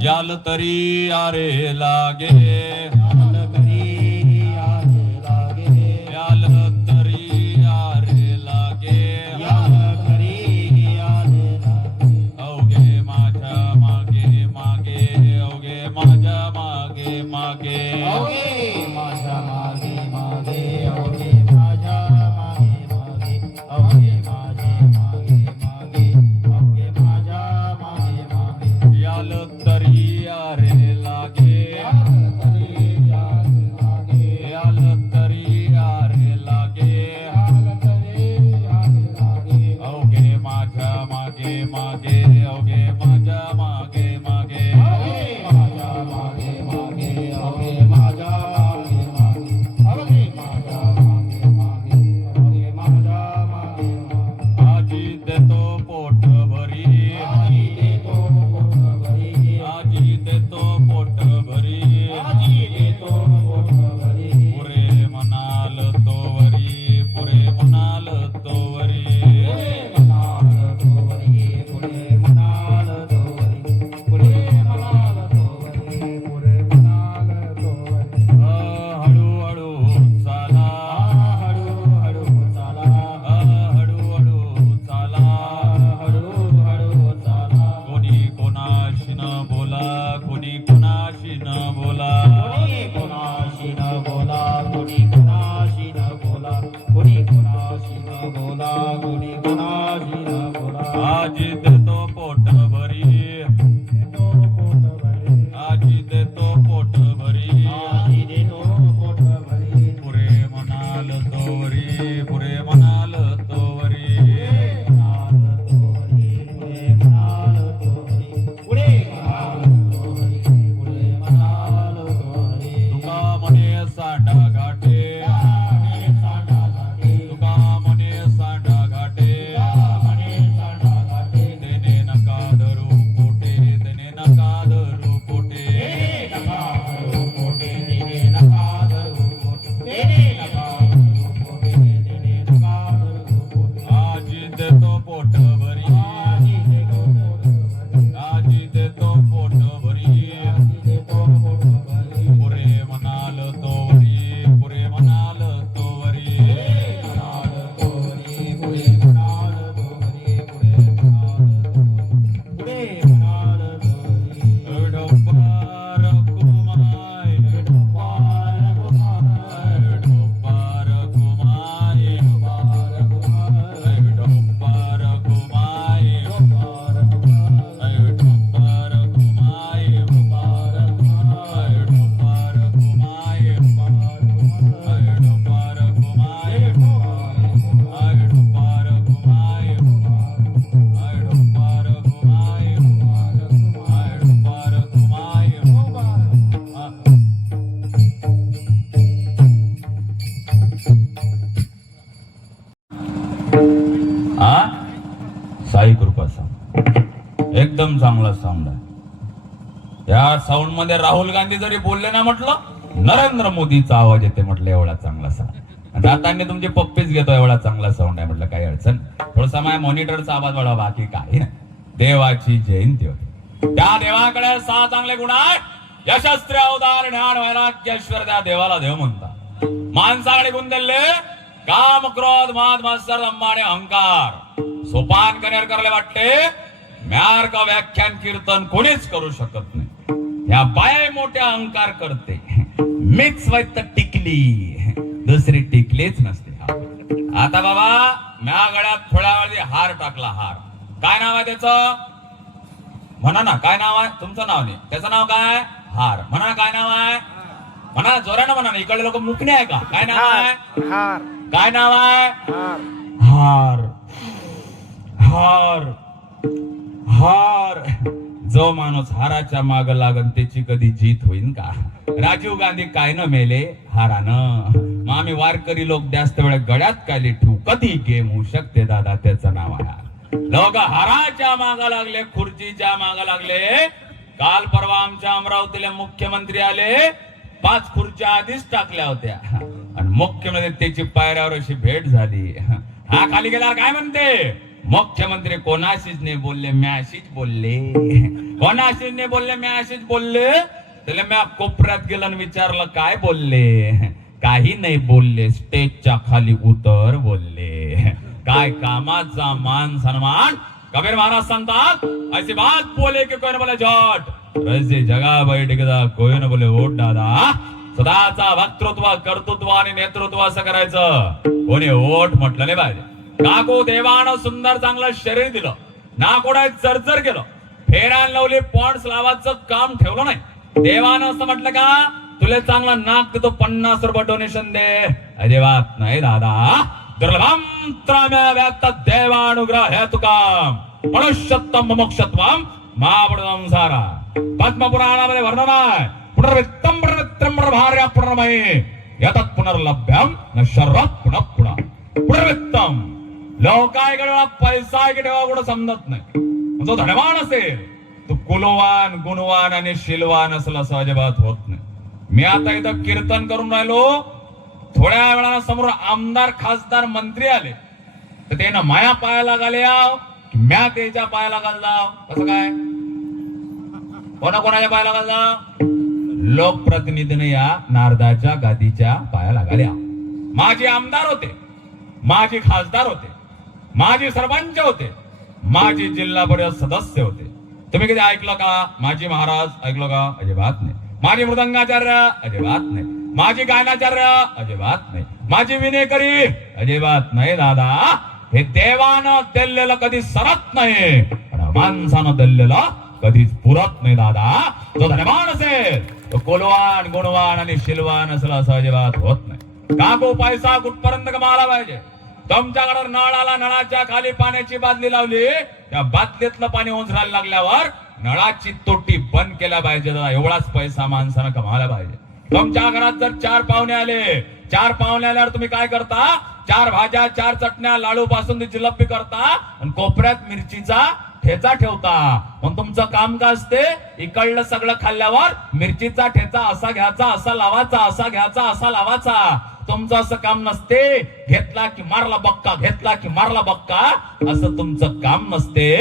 याल तरी आरे लागे, याल तरी आरे लागे, याल तरी आरे लागे, याल तरी आरे लागे. अवघे माझ्या मागे मागे, अवघे माझ्या मागे मागे, अवघे माझ्या मागे मागे, अवघे माझ्या मागे मागे, अवघे माझे मागे मागे, अवघे माझ्या मागे मागे. याल तरी आरे लागे, याल तरी आरे लागे, याल तरी आरे लागे, याल तरी आरे लागे. अवघे माझ्या मागे मागे, अवघे माझ्या मागे मागे, अवघे माझ्या मागे मागे, अवघे माझ्या मागे मागे, अवघे माझ्या मागे मागे, अवघे माझ्या मागे मागे. आजी देतो पोट भरी, आजी देतो पोट भरी, आजी देतो पोट भरी, आजी देतो पोट भरी. पुरे म्हणाल तोवरी, पुरे म्हणाल तोवरी, पुढे म्हणाल तोवरी, पुढे म्हणाल तोवरी, पुढे म्हणाल तोवरी, पुढे म्हणाल तोवरी. हळूहळू चाला, हळूहळू चाला, हळूहळू चाला, हळूहळू चाला. कोणी कोणाशी न बोला, कोणी कोणाशी न बोला, कोणी कोणाशी न बोला, कोणी कोणाशी न बोला, कोणी कोणाशी न बोला, कोणी कोणाशी न बोला. आजी देतो पोट भरी, देतो पोट भरी, आजी देतो पोट भरी, आजी देतो पोट भरी. पुरे म्हणाल तोवरी, पुरे म्हणाल तोवरी, म्हणाल तोवरी, पुढे म्हणाल तोवरी, पुढे म्हणाल तोवरी, पुढे म्हणाल तोवरी. तुका म्हणे सांडा घाटे, म्हणे सांडा घाटे, तुका म्हणे सांडा घाटे, म्हणे सांडा घाटे. देणे नका धरू पोटे, देणे नका धरू पोटे, नका धरू पोटे, देणे नका धरू पोटे, देणे नका धरू पोटे, देणे नका धरू पोटे. आजी देतो पोट भरी, आजी देतो पोट भरी, आजी देतो पोट भरी, आजी देतो पोट भरी. पुरे म्हणाल तोवरी, पुरे म्हणाल तोवरी, म्हणाल तोवरी, पुढे म्हणाल तोवरी, पुढे म्हणाल तोवरी, पुढे म्हणाल तोवरी. ढोपार कुमाय, पार कुमार, ढोपार कुमाय, पार कुमार, ढोपार कुमाय, पार कुमार, ढोपार कुमाय, पार कुमार, ढोपार कुमाय, पार कुमार. ढोपार कुमाय, ढोपार कुमाय, ढोपार कुमाय, ढोपार कुमाय. आ साई कृपा साऊंड एकदम चांगला साऊंड आहे. या साऊंड मध्ये राहुल गांधी जरी बोलले ना म्हटलं नरेंद्र मोदीचा आवाज येते म्हटलं एवढा चांगला साऊंड. दातांनी तुमचे पप्पीच घेतो एवढा चांगला साऊंड आहे म्हटलं काही अडचण. थोडासा माझ्या मॉनिटरचा आवाज वाढवा बाकी काही नाही. देवाची जयंती होती. त्या देवाकडे 6 चांगले गुण आहेत. यशस्त्र अवतार ज्ञान वैराग्य ऐश्वर्य. त्या देवाला देव म्हणतात. माणसाकडे गुण दिले काम क्रोध माद मत्सर अंबाने अहंकार. सोपान कनेर करले वाटते म्यार का व्याख्यान कीर्तन कोणीच करू शकत नाही. या बाय मोठ्या अहंकार करते मिक्स विथ टिकली. दुसरी टिकलीच नसते. आता बाबा म्या गळ्यात थोड्या वेळी हार टाकला. हार काय नाव आहे त्याचं म्हणा ना. काय नाव आहे तुमचं नाव नाही त्याचं नाव काय हार म्हणा ना. काय नाव आहे म्हणा जोरानं म्हणा ना. इकडे लोक मुकणे आहे का. काय नाव आहे हार, काय नाव आहे हार, हार. हार हार जो माणूस हाराच्या माग लागन त्याची कधी जीत होईन का? राजीव गांधी काय न मेले हारानं. मग आम्ही वारकरी लोक जास्त वेळ गळ्यात काय ठेवू, कधी गेम होऊ शकते दादा त्याचं नाव आहे. लोक हाराच्या मागा लागले, खुर्चीच्या मागा लागले. काल परवा आमच्या अमरावतीला मुख्यमंत्री आले, 5 खुर्च्या आधीच टाकल्या होत्या आणि मुख्यमंत्री त्याची पायऱ्यावर अशी भेट झाली. हा खाली गेला काय म्हणते, मुख्यमंत्री कोणाशीच नाही बोलले, मॅशीच बोलले. कोणाशीच नाही बोलले, मॅशीच बोलले. त्याला मी कोपऱ्यात गेलं आणि विचारलं काय बोलले. काही नाही बोलले, स्टेजच्या खाली उतर बोलले. काय कामाचा मान सन्मान. कबीर महाराज सांगतात, ऐसी बात बोले की कोई न बोले झट, ऐसी जगह बैठ गया कोई न बोले वोट दादा. स्वतःचा वक्तृत्व, कर्तृत्व आणि नेतृत्व असं करायचं. कोणी वोट म्हटलं नाही पाहिजे. काको देवानं सुंदर चांगलं शरीर दिलं, नाकोडात चरचर केलं, फेरान लावली, पॉन्ड्स लावायचं काम ठेवलं नाही. देवानं असं म्हटलं का तुला चांगलं नाक देतो, 50 रुपये डोनेशन दे. अजिबात नाही दादा. दुर्लभम त्राम्या व्यक्त देवानुग्रह हे तुकाम मनुष्यत्वम मोक्षत्वम महापुरुषम सारा. पद्मपुराणामध्ये वर्णन आहे, पुनर्वित्तम पुनर्वित्रम पुनर्भार्या पुनर्मयी यतत् पुनर्लभ्यम न शर्रात पुनः पुनः. पुनर्वित्तम लोकांकडे पैसा आहे की ठेवा कुठं समजत नाही. जो धनवान असेल तो कुलवान, गुणवान आणि शिलवान असला असं अजिबात होत नाही. मी आता इथं कीर्तन करून राहिलो, थोड्या वेळानं समोर आमदार, खासदार, मंत्री आले तर त्यानं माया पायाला घाले याव की म्या त्याच्या पायाला घाल जाव. कसं काय, कोणाच्या पायाला घाल जाव? लोकप्रतिनिधीने या नारदाच्या गादीच्या पायाला घाल्या. माझे आमदार होते, माझे खासदार होते, माझे सरपंच होते, माझे जिल्हा परिषद सदस्य होते. तुम्ही कधी ऐकलं का माझी महाराज? ऐकलं का? अजिबात नाही. माझे मृदंगाचार्य? अजिबात नाही. माझी गायनाचार्य? अजिबात नाही. माझी विनेकरी? अजिबात नाही दादा. हे देवानं दिलेलं कधी सरत नाही, पण माणसानं दिलेलं कधीच पुरत नाही दादा. जो धनवान असेल तो कुलवान, गुणवान आणि शिलवान असला असं अजिबात होत नाही. काको पैसा कुठपर्यंत कमाला पाहिजे. तुमच्याकडे नळ आला, नळाच्या खाली पाण्याची बादली लावली, त्या बादलीतलं पाणी ओंजरायला लागल्यावर नळाची तोटी बंद केल्या पाहिजे दादा. एवढाच पैसा माणसानं कमावला पाहिजे. तुमच्या घरात जर 4 पाहुणे आले, 4 पाहुणे आल्यावर तुम्ही काय करता? 4 भाज्या, 4 चटण्या, लाडू पासून जिलबी करता आणि कोपऱ्यात मिरचीचा ठेचा ठेवता. मग तुमचं काम काय असते? इकडलं सगळं खाल्ल्यावर मिरचीचा ठेचा असा घ्यायचा, असा लावायचा, असा घ्यायचा, असा लावायचा. तुमचं असं काम नसते, घेतला की मारला बक्का, घेतला की मारला बक्का, असं तुमचं काम नसते.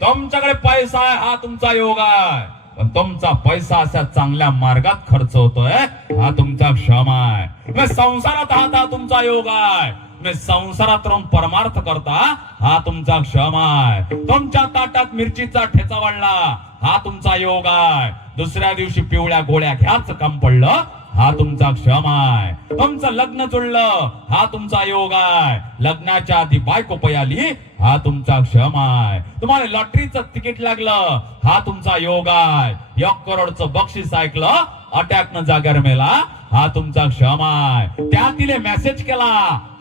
तुमच्याकडे पैसा आहे हा तुमचा योग आहे, पण तुमचा पैसा अशा चांगल्या मार्गात खर्च होतोय हा तुमचा क्षम आहे. मी संसारात आहात हा तुमचा योग आहे. मी संसारात राहून परमार्थ करता हा तुमचा क्षम आहे. तुमच्या ताटात मिरचीचा ठेचा वाढला हा तुमचा योग आहे. दुसऱ्या दिवशी पिवळ्या गोळ्या घ्यायचं काम पडलं हा तुमचा क्षम आहे. तुमचं लग्न जुळलं हा तुमचा योग आहे. लग्नाच्या आधी बायको पयाली हा तुमचा क्षम आहे. तुम्हाला लॉटरीचं तिकीट लागलं हा तुमचा योग आहे. 1 करोडचं बक्षीस ऐकलं, अटॅक न जागर मेला हा तुमचा क्षम आहे. त्या तिने मेसेज केला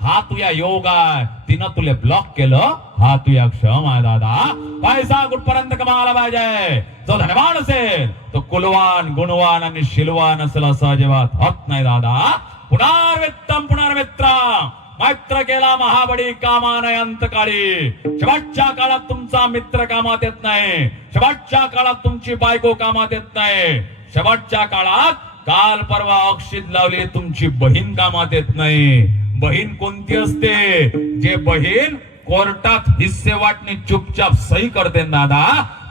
हा तुझा योग आहे. तिनं तुले ब्लॉक केलं हा तुझा क्षम आहे दादा. पैसा कुठपर्यंत कमावला पाहिजे. जो धनवान असेल तो कुलवान, गुणवान आणि शिलवान असेल असं अजिबात होत नाही दादा. पुनर्वित्तम पुनर्मित्रम. मैत्र केला महाबडी कामा नाही अंतकाळी. शेवटच्या काळात तुमचा मित्र कामात येत नाही. शेवटच्या काळात तुमची बायको कामात येत नाही. शेवटच्या काळात काल परवा अक्षित लावली तुमची बहीण कामात येत नाही. बहीण कोणती असते? जे बहीण कोर्टात हिस्से वाटणी चुपचाप सही करते दादा,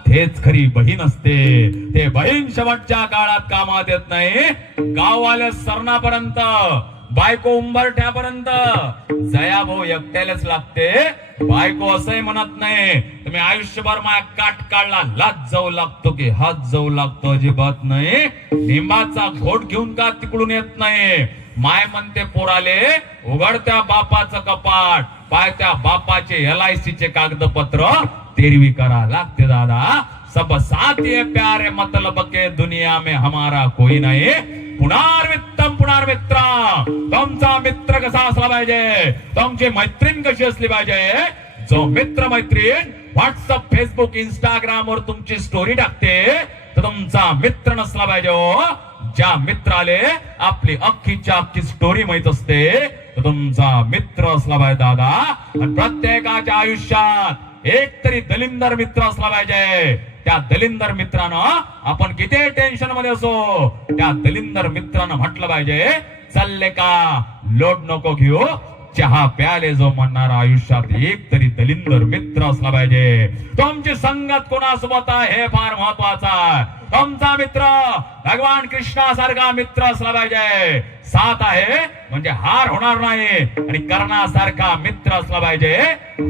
तेच खरी बहीण असते. ते बहीण शेवटच्या काळात कामात येत नाही. गाववाले सरणापर्यंत, बायको उंबरठ्यापर्यंत जया भाऊ एकट्यालाच लागते. बायको असंही म्हणत नाही तुम्ही आयुष्यभर माझ्या काट काढला लाच जाऊ लागतो की हात जाऊ लागतो. अजिबात नाही. लिंबाचा घोट घेऊन का तिकडून येत नाही. माय म्हणते पोराले उघडत्या बापाचं कपाट, पायत्या बापाचे LIC चे कागदपत्र तेरवी करा लागते दादा. सब साथी प्यारे मतलब के दुनिया में हमारा कोई नाही. पुनर्वित्तम पुनर्मित्रम. तुमचा मित्र कसा असला पाहिजे, तुमची मैत्रीण कशी असली पाहिजे. जो मित्र मैत्रीण व्हॉट्सअप फेसबुक इंस्टाग्राम वर तुमची स्टोरी टाकते तर तुमचा मित्र नसला पाहिजे हो. ज्या मित्राले आपली अख्खीच्या अख्खी स्टोरी माहित असते तर तुमचा मित्र असला पाहिजे दादा. आणि प्रत्येकाच्या आयुष्यात एक तरी दलिंदर मित्र असला पाहिजे. त्या दलिंदर मित्रानं आपण किती टेन्शन मध्ये असो त्या दलिंदर मित्रानं म्हटलं पाहिजे चालले का लोड नको घेऊ चहा प्याले जो म्हणणारा आयुष्यात एक तरी दलिंदर मित्र असला पाहिजे. तुमची संगत कोणासोबत आहे हे फार महत्वाचं आहे. तुमचा मित्र भगवान कृष्णासारखा मित्र असला पाहिजे. साथ आहे म्हणजे हार होणार नाही आणि कर्णासारखा मित्र असला पाहिजे.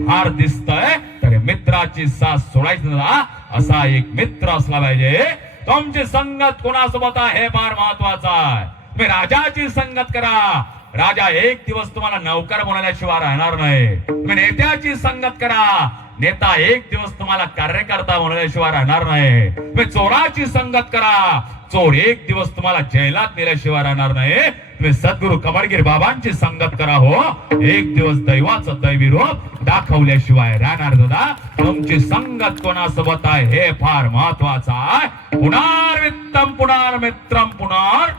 हार दिसतोय तर मित्राची साथ सोडायची ना असा एक मित्र असला पाहिजे. तुमची संगत कोणासोबत आहे हे फार महत्वाचं आहे. तुम्ही राजाची संगत करा. राजा एक दिवस तुम्हाला नौकर बनवल्याशिवाय राहणार नाही. तुम्ही नेत्याची संगत करा. नेता एक दिवस तुम्हाला कार्यकर्ता बनवल्याशिवाय राहणार नाही. तुम्ही चोराची संगत करा. चोर एक दिवस तुम्हाला जेलात नेल्याशिवाय राहणार नाही. तुम्ही सद्गुरु कमळगीर बाबांची संगत करा हो. एक दिवस दैवाचं दैवी रूप दाखवल्याशिवाय राहणार दादा. तुमची संगत कोणासोबत आहे हे फार महत्वाचं आहे. पुनर्वित्तम पुनर्मित्रम पुनर्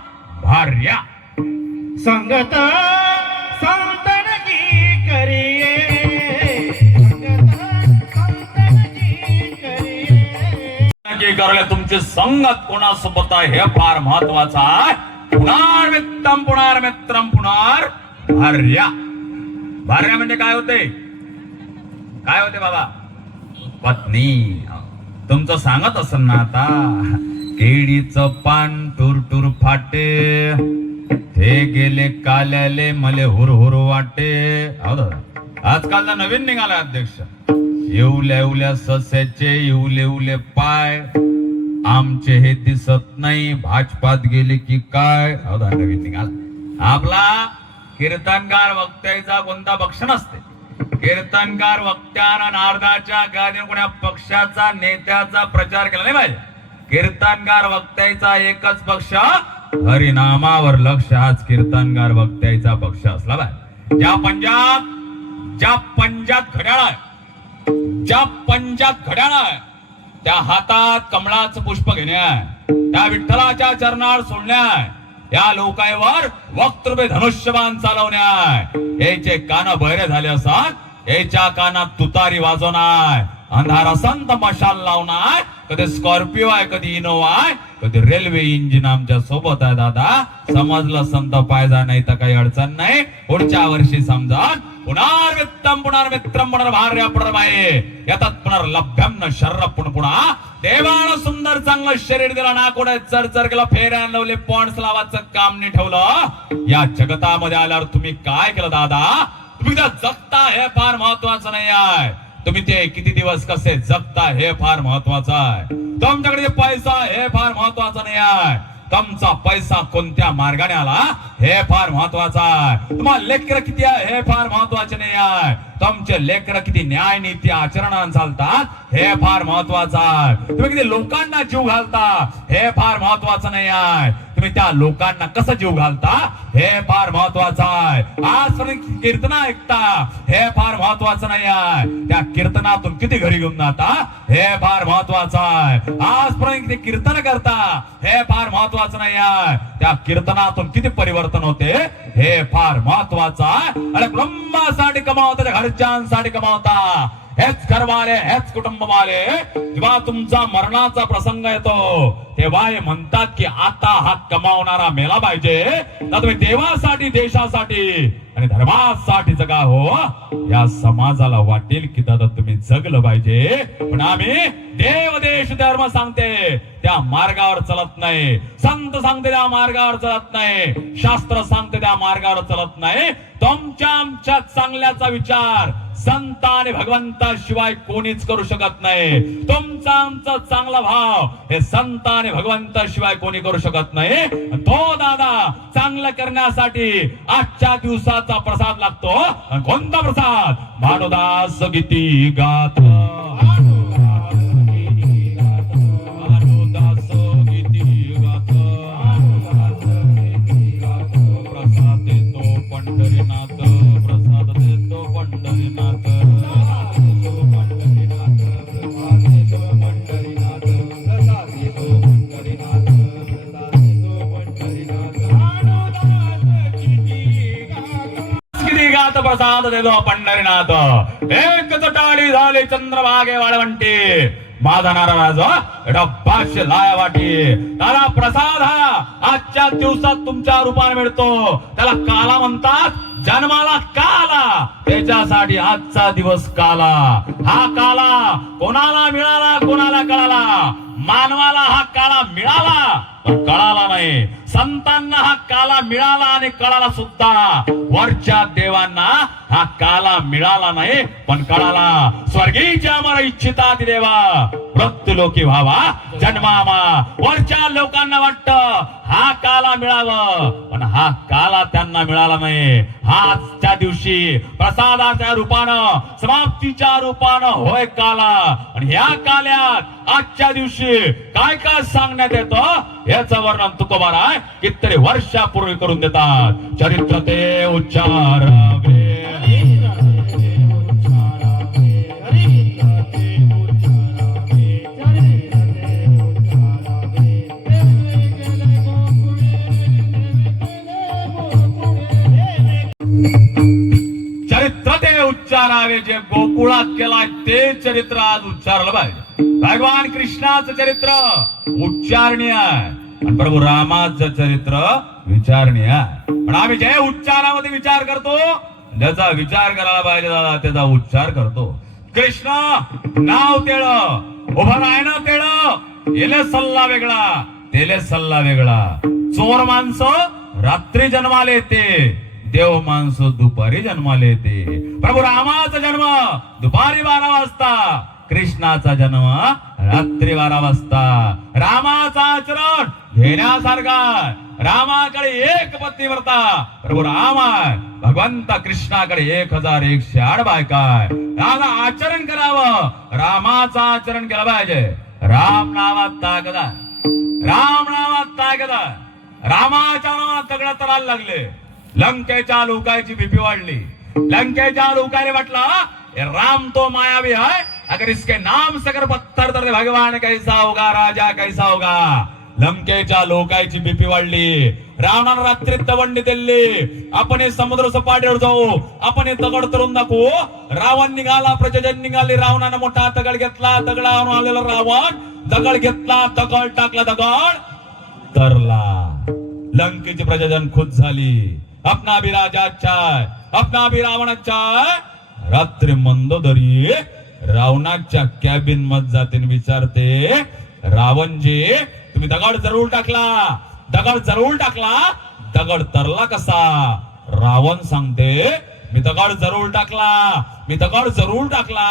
भार्या. संगत संतन की करिए, संगत संतन की करिए. करले तुमची संगत कोणासोबत आहे हे फार महत्वाचं आहे. पुनर्वित्तम पुनर्मित्रम पुनर् भार्या. भार्या म्हणजे काय होते? काय होते बाबा? पत्नी. तुमचं सांगत असेल ना आता केळीचं पान टूर टूर फाटे हे गेले काल्याले मले हुर हुर वाटे. आजकालचा नवीन निघाला अध्यक्ष. येवल्या येवल्या सस्याचे येवले येवले पाय आमचे हे दिसत नाही भाजपात गेले की काय. नवीन निघाला आपला कीर्तनकार वक्त्याचा कोणता पक्ष नसते. कीर्तनकार वक्त्यानं नारदाच्या गादीवर कोणा पक्षाचा नेत्याचा प्रचार केला नाही पाहिजे. कीर्तनकार वक्त्याचा एकच पक्ष हरिनामावर लक्ष हाच कीर्तनकार वक्त्याचा पक्ष असला पाहिजे. ज्या पंजात घड्याळ आहे ज्या पंजात घड्याळ आहे त्या हातात कमळाचं पुष्प घेणे आहे. त्या विठ्ठलाच्या चरणावर सोडणे आहे. या लोकांवर वक्तृपे धनुष्यबाण चालवणे आहे. याचे कान बहिरे झाले असतात याच्या कानात तुतारी वाजवणार. अंधार संत मशाल लावणार. कधी स्कॉर्पिओ आहे कधी इनोवा आहे कधी रेल्वे इंजिन आमच्या सोबत आहे दादा. समजलं संत पायजा नाही तर काही अडचण नाही. पुढच्या वर्षी समजा पुनर्वित्तम पुनर्मित्रम पुनर्भार्या पुनर्बाये यातात पुनर्लभ्यम न शर्र पुन्हा. देवानं सुंदर चांगलं शरीर दिलं ना कोणा चरचर केलं फेऱ्या लावले पॉन्ड्स लावायचं काम नाही ठेवलं. या जगतामध्ये आल्यावर तुम्ही काय केलं दादा? तुम्ही जगता हे फार महत्वाचं नाही आहे. तुम्ही ते किती दिवस कसे जगता हे फार महत्वाचं आहे. तुमच्याकडे पैसा हे फार महत्वाचं नाही आहे. तुमचा पैसा कोणत्या मार्गाने आला हे फार महत्वाचं आहे. तुम्हाला लेकर किती आहे हे फार महत्वाचे नाही आहे. तुमचे लेकर किती न्याय नीती आचरणात चालतात हे फार महत्वाचं आहे. तुम्ही किती लोकांना जीव घालता हे फार महत्वाचं नाही आहे. तुम्ही त्या लोकांना कसं जीव घालता हे फार महत्वाचं आहे. आजपर्यंत कीर्तन ऐकता हे फार महत्वाचं नाही आहे. त्या कीर्तनातून किती घरी घेऊन जाता हे फार महत्वाचं आहे. आजपर्यंत किती कीर्तन करता हे फार महत्वाचं नाही आहे. त्या कीर्तनातून किती परिवर्तन होते हे फार महत्वाचं आहे. आणि ब्रह्मासाठी कमावता घरच्यांसाठी कमावता. हेच घरवाले हेच कुटुंबवाले जेव्हा तुमचा मरणाचा प्रसंग येतो तेव्हा हे म्हणतात की आता हा कमावणारा मेला पाहिजे. तर तुम्ही देवासाठी देशासाठी आणि धर्मासाठी जगा हो. या समाजाला वाटेल की दादा तुम्ही जगलं पाहिजे. पण आम्ही देव देश धर्म सांगते त्या मार्गावर चलत नाही. संत सांगते त्या मार्गावर चलत नाही. शास्त्र सांगते त्या मार्गावर चलत नाही. तुमच्या आमच्या चांगल्याचा विचार संत आणि भगवंताशिवाय कोणीच करू शकत नाही. तुमचा आमचा चांगला भाव हे संत आणि भगवंताशिवाय कोणी करू शकत नाही. तो दादा चांगलं करण्यासाठी आजच्या दिवसाचा प्रसाद लागतो. कोणता प्रसाद? भानुदास गीती गात प्रसाद देतो पंढरीनाथ. प्रसाद देतो पंढरीनाथ. तीर्थात प्रसाद देतो पंढरीनाथ. एक चटाळी झाली चंद्रभागे वाळवंटी. माझा नाराज डब्बाशे लाया वाटी. त्याला प्रसाद हा आजच्या दिवसात तुमच्या रूपाने मिळतो. त्याला काला म्हणतात. जन्माला काला, त्याच्यासाठी आजचा दिवस काला. हा काला कोणाला मिळाला, कोणाला कळाला. मानवाला हा काळा मिळाला पण कळाला नाही. संतांना हा काला मिळाला आणि कळाला सुद्धा. वरच्या देवांना हा काला मिळाला नाही पण कळाला. स्वर्गीच्या मला इच्छिता देवा मृत्यू लोकी व्हावा जन्मामा. वरच्या लोकांना वाटत हा काला मिळावा पण हा काला त्यांना मिळाला नाही. हा आजच्या दिवशी प्रसादाच्या रूपानं, समाप्तीच्या रूपानं होय काला. आणि ह्या काल्यात आजच्या दिवशी काय काय सांगण्यात येतं याचं वर्णन तुकोबाराय कितीतरी वर्षापूर्वी करून देतात. चरित्र ते उच्चारावे. चरित्र ते उच्चारावे. जे गोकुळात केलाय ते चरित्र आज उच्चारलं पाहिजे. भगवान कृष्णाचं चरित्र उच्चारणीय आहे आणि प्रभू रामाचं चरित्र विचारणीय आहे. पण आम्ही जे उच्चारामध्ये विचार करतो ज्याचा विचार करायला पाहिजे दादा त्याचा उच्चार करतो. कृष्ण नाव तेळ उभं राहणं तेळ. येले सल्ला वेगळा तेले सल्ला वेगळा. चोर माणसं रात्री जन्माला येते, देव माणसं दुपारी जन्माला येते. प्रभू रामाचा जन्म दुपारी 12 वाजता, कृष्णाचा जन्म रात्री 12 वाजता. रामाचा आचरण घेण्यासारखा. रामाकडे एक पत्नीव्रता प्रभू राम आहे. भगवंता कृष्णाकडे 1108 बायका आहे. राजा आचरण करावं. रामाचं आचरण केलं पाहिजे. राम नावात ताकद आहे. राम नावात ताकद आहे. रामाच्या नावात तगडा तरायला लागले. लंकेच्या लोकांची भीती वाढली. लंकेच्या लोकांनी म्हटलं राम तो मायावी है, अगर इसके नाम से अगर पत्थर तर भगवान कैसा होगा, राजा कैसा होगा. लंकेच्या लोकांची भीती वाढली. रावणानं रात्री तवंडी दिली. आपण हे समुद्र सपाटीवर जाऊ, आपण हे दगड तरून दाखवू. रावण निघाला, प्रजन निघाली. रावणानं मोठा दगड घेतला. दगडावरून आलेला रावण दगड घेतला, दगड टाकला, दगड तरला. लंकेची प्रजन खुश झाली. अपना भी राजाचा आहे, अपना भी रावणाचा आहे. रात्री मंदोदरी रावणाच्या कॅबिन मध्ये जाते विचारते, रावणजी तुम्ही दगड जरूर टाकला, दगड जरूर टाकला, दगड तरला कसा. रावण सांगते मी दगड जरूर टाकला, मी दगड जरूर टाकला.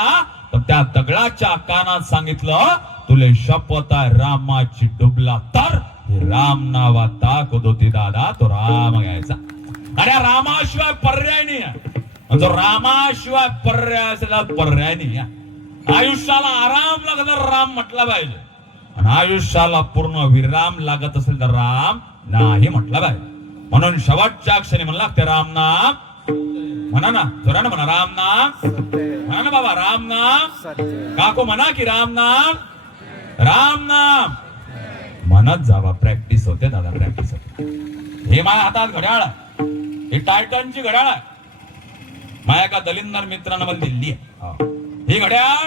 पण त्या दगडाच्या कानात सांगितलं तुले शपथ आहे रामाची डुबला तर. राम नावा ताकद होती दादा, तो राम घ्यायचा. अरे रामाशिवाय पर्याय नाही. जो रामाशिवाय पर्याय असेल पर्याय नाही. आयुष्याला आराम लागत तर राम म्हटला पाहिजे आणि आयुष्याला पूर्ण विराम लागत असेल तर राम नाही म्हटला पाहिजे. म्हणून शेवटच्या क्षणी म्हणला लागते राम नाम. म्हणा ना जोरानं म्हणा राम नाम. म्हणा ना बाबा राम नाम. काको म्हणा की राम नाम, राम नाम म्हणत जावा. प्रॅक्टिस होते दादा, प्रॅक्टिस होते. हे माझ्या हातात घड्याळ आहे. ही टायटनची घड्याळ आहे. माझ्या एका दलिंदर मित्रानं मला दिली आहे. ही घड्याळ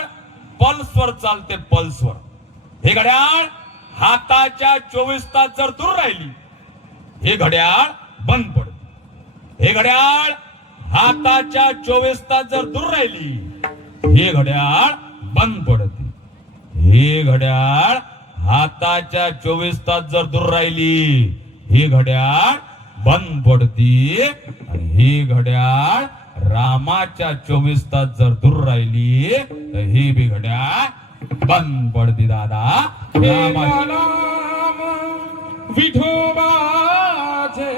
पल्सवर चालते, पल्सवर. ही घड्याळ हाताच्या 24 तास जर दूर राहिली ही घड्याळ बंद पडते. ही घड्याळ हाताच्या 24 तास जर दूर राहिली ही घड्याळ बंद पडते. ही घड्याळ हाताच्या 24 तास जर दूर राहिली ही घड्याळ बंद पडती. आणि ही घड्याळ रामाच्या 24 तास जर दूर राहिली तर ही बी घड्याळ बंद पडती दादा. विठोबाचे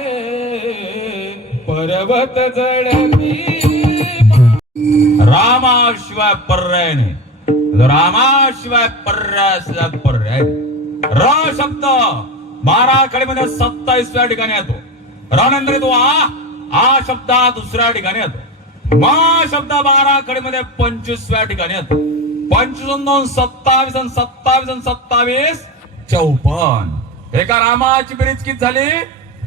पर्वत जडती. रामाशिवाय पर्याय नाही. रामाशिवाय पर्याय असला पर्याय. र शब्द 12 कडीमध्ये 27व्या ठिकाणी येतो. र नंतर येतो आ शब्द दुसऱ्या ठिकाणी येतो. मा शब्द 12 कडीमध्ये 25व्या ठिकाणी येतो. 25 27 आणि 27 आणि 27 54. एका रामाची बेरीज किती झाली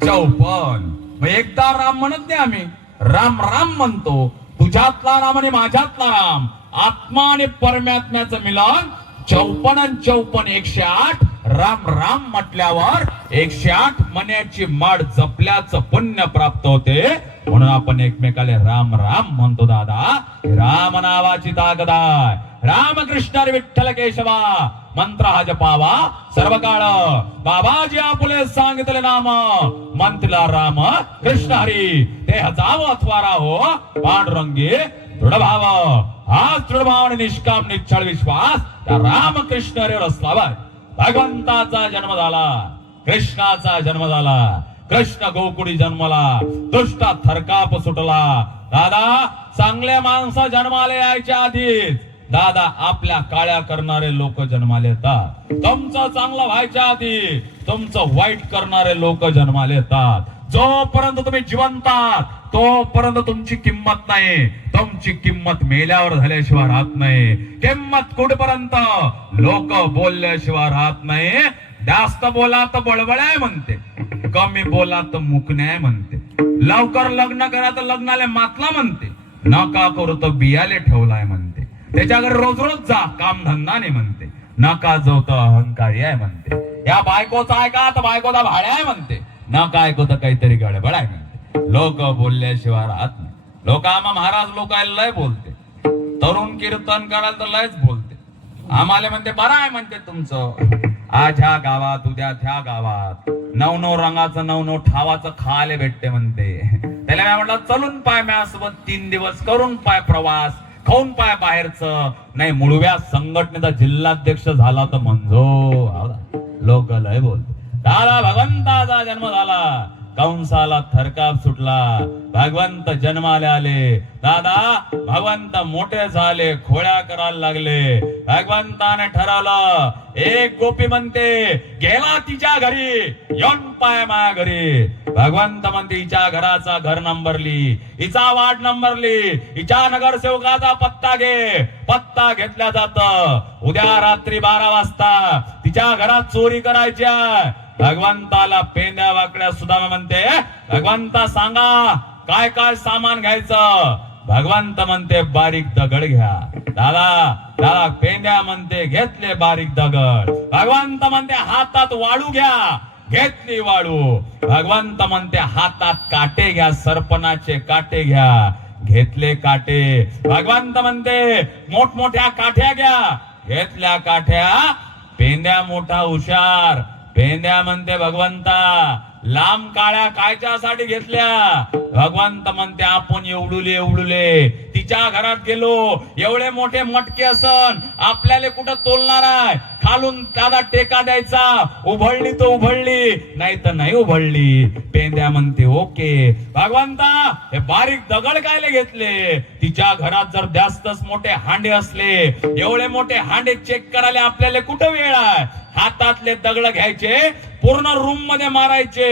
54. मग एकदा राम म्हणत नाही आम्ही, राम राम म्हणतो. तुझ्यातला राम आणि माझ्यातला राम, आत्मा आणि परमात्म्याचं मिलन 54 108 राम राम म्हटल्यावर 108 मण्याची माळ जपल्याचं पुण्य प्राप्त होते. म्हणून आपण एकमेकाला राम राम म्हणतो. दादा, राम नावाची ताकद आहे. रामकृष्ण हरी विठ्ठल केशवा मंत्र हा जपावा सर्व काळ. बाबाजी आपुले सांगितले नाम, मंत्रीला राम कृष्ण हरी ते जावं अथवा राहो पांडुरंगी दृढ भाव. हा दृढ भाव आणि निष्काम निश्चळ विश्वास त्या रामकृष्ण हरीवर असलावा. भगवंताचा जन्म झाला, कृष्णाचा जन्म झाला, कृष्ण गोकुळी जन्मला, दुष्टा थरकाप सुटला. दादा, चांगले माणसं जन्माला यायच्या आधीच दादा आपल्या काळ्या करणारे लोक जन्माला येतात. तुमचं चांगलं व्हायच्या आधी तुमचं वाईट करणारे लोक जन्माला येतात. जोपर्यंत तुम्ही जिवंत आहात तोपर्यंत तुमची किंमत नाही. तुमची किंमत मेल्यावर झाल्याशिवाय राहत नाही. किंमत कुठपर्यंत? लोक बोलल्याशिवाय राहत नाही. जास्त बोला तर बळबळाय म्हणते, कमी बोला तर मुकण्याय म्हणते. लवकर लग्न करा तर लग्नाला मातला म्हणते, नका करू तर बियाले ठेवलाय म्हणते. त्याच्याकडे रोज रोज जा, काम धंदा नाही म्हणते. नका जाऊ तर अहंकारी आहे म्हणते. या बायकोचा आहे का तर बायकोचा भाड्या आहे म्हणते. नका ऐकू तर काहीतरी गडबड आहे म्हणते. लोक बोलल्याशिवाय राहत नाही. लोक आम्हा महाराज लोक लय बोलते. तरुण कीर्तन करायला तर लयच बोलते. आम्हाला म्हणते बरं आहे म्हणते तुमचं. आज ह्या गावात उद्या त्या गावात 9 रंगाचं 9 ठावाचं खाले भेटते म्हणते. त्याला मी म्हटलं चलून पाय माझ्यासोबत 3 दिवस, करून पाय प्रवास, खाऊन पाय बाहेरचं. नाही मुळव्या संघटनेचा जिल्हाध्यक्ष झाला तर मंजो. लोक लय बोलते. दादा, भगवंताचा जन्म झाला, कंसाला थरकाप सुटला. भगवंत जन्माले आले. दादा, भगवंत मोठे झाले, खोळ्या करायला लागले. भगवंताने ठरवलं. एक गोपी म्हणते गेला तिच्या घरी, येऊन पाय माया घरी. भगवंत म्हणते हिच्या घराचा घर नंबरली, हिचा वार्ड नंबरली, हिच्या नगरसेवकाचा पत्ता घे. पत्ता घेतला जात. उद्या रात्री 12 वाजता तिच्या घरात चोरी करायची. भगवंताला पेंद्या वाकड्या सुदामा म्हणते, भगवंता सांगा काय काय सामान घ्यायचं. भगवंत म्हणते बारीक दगड घ्या. दादा पेंद्या म्हणते घेतले बारीक दगड. भगवंत म्हणते हातात वाळू घ्या. घेतली वाळू. भगवंत म्हणते हातात काटे घ्या, सरपणाचे काटे घ्या. घेतले काटे. भगवंत म्हणते मोठमोठ्या काठ्या घ्या. घेतल्या काठ्या. पेंद्या मोठा हुशार. पेंद्या म्हणते भगवंता लांब काळ्या कायच्यासाठी घेतल्या. भगवंत म्हणते आपण एवढुले तिच्या घरात गेलो, एवढे मोठे मटके असन आपल्याला कुठं तोलणार आहे. खालून दादा टेका द्यायचा. उभळली तो उभळली, नाही तर नाही उभळली. पेंद्या म्हणते ओके. भगवंता हे बारीक दगड कायले घेतले. तिच्या घरात जर जास्तच मोठे हांडे असले, एवढे मोठे हांडे चेक करायला आपल्याला कुठं वेळ आहे. हातातले दगड घ्यायचे, पूर्ण रूम मध्ये मारायचे.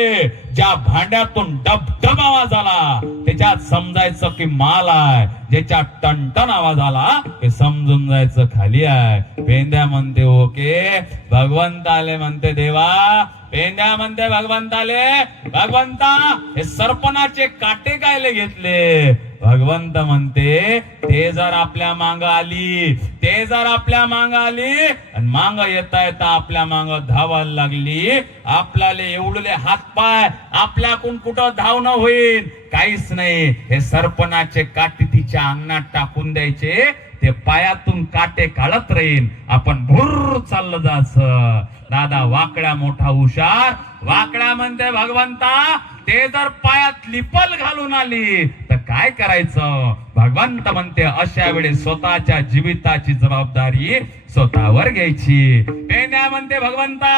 ज्या भांड्यातून डबडब आवाज आला त्याच्यात समजायचं की माल आहे. ज्याच्या टनटन आवाज आला ते समजून जायचं खाली आहे. पेंद्या म्हणते ओके. भगवंत आले म्हणते देवा. पेंद्या म्हणते भगवंताले, भगवंता हे सरपणाचे काटे कायले घेतले. भगवंत म्हणते ते जर आपल्या मांग आली, ते जर आपल्या मांग आली आणि मांग येता येता आपल्या मांग धावायला लागली, आपल्याला एवढले हातपाय आपल्याकडून कुठं धावणं होईल. काहीच नाही. हे सरपणाचे काटे तिच्या अंगणात टाकून द्यायचे. ते पायातून काटे काढत राहील. आपण भुर्र चाललं जायचं. दादा वाकड्या मोठा हुशार. वाकड्या म्हणते भगवंता ते जर पायात लिपल घालून आली तर काय करायचं. भगवंत म्हणते अशा वेळी स्वतःच्या जीविताची जबाबदारी स्वतःवर घ्यायची. पेंद्या म्हणते भगवंता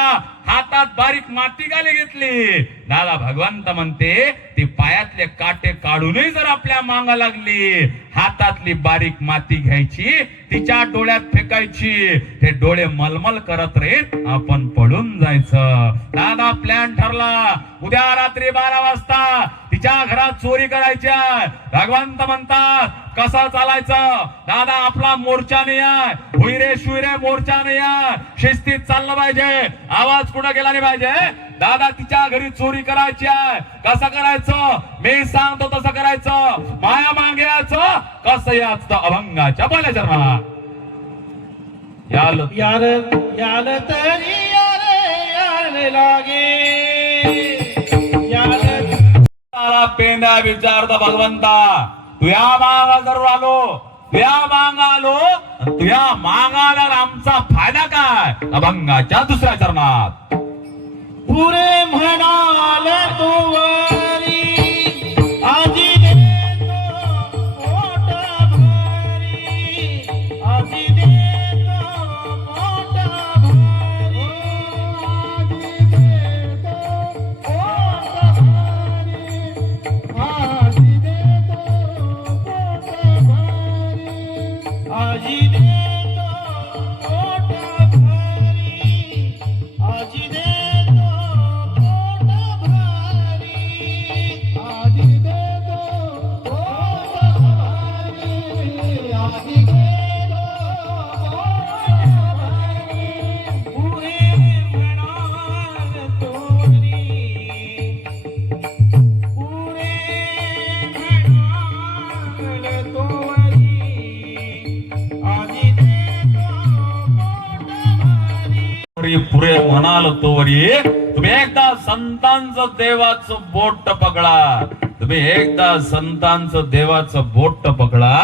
हातात बारीक माती गाली घेतली. दादा भगवंत म्हणते ती पायातले काटे काढूनही जर आपल्या मांग लागली, हातातली बारीक माती घ्यायची, तिच्या डोळ्यात फेकायची. ते डोळे मलमल करत राहील, आपण पडून जायचं. दादा प्लॅन ठरला. उद्या रात्री 12 वाजता तिच्या घरात चोरी करायची आहे. भगवंत म्हणतात कसं चालायचं दादा, आपला मोर्चा नाही आहे, हुईरे शुईरे मोर्चा नाही आहे, शिस्तीत चाललं पाहिजे, आवाज कुठं गेला नाही पाहिजे. दादा तिच्या घरी चोरी करायची आहे, कसं करायचं मी सांगतो तसं करायचं, माया मागे यायचं, कसं याचं अभंगाच्या बोलायचं. याल यार याल तरी यार लागे यार तारा पेंड्या विचारता भगवंता, तुया मागा जरूर आलो, तुया मागा आलो, तुया मागाला आमचा फायदा काय. अभंगाच्या दुसऱ्या चरणात पुरे म्हणाल तो वरी आजी देतो पोट भरी, आजी देतो पोट भरी, आजी देतो पोट भरी, आजी देतो पोट भरी, आजी देतो पोट भरी, आजी देतो पुरे म्हणाल तोवरी तुम्ही एकदा संतांचं देवाचं बोट पकडा, तुम्ही एकदा संतांचं देवाचं बोट पकडा,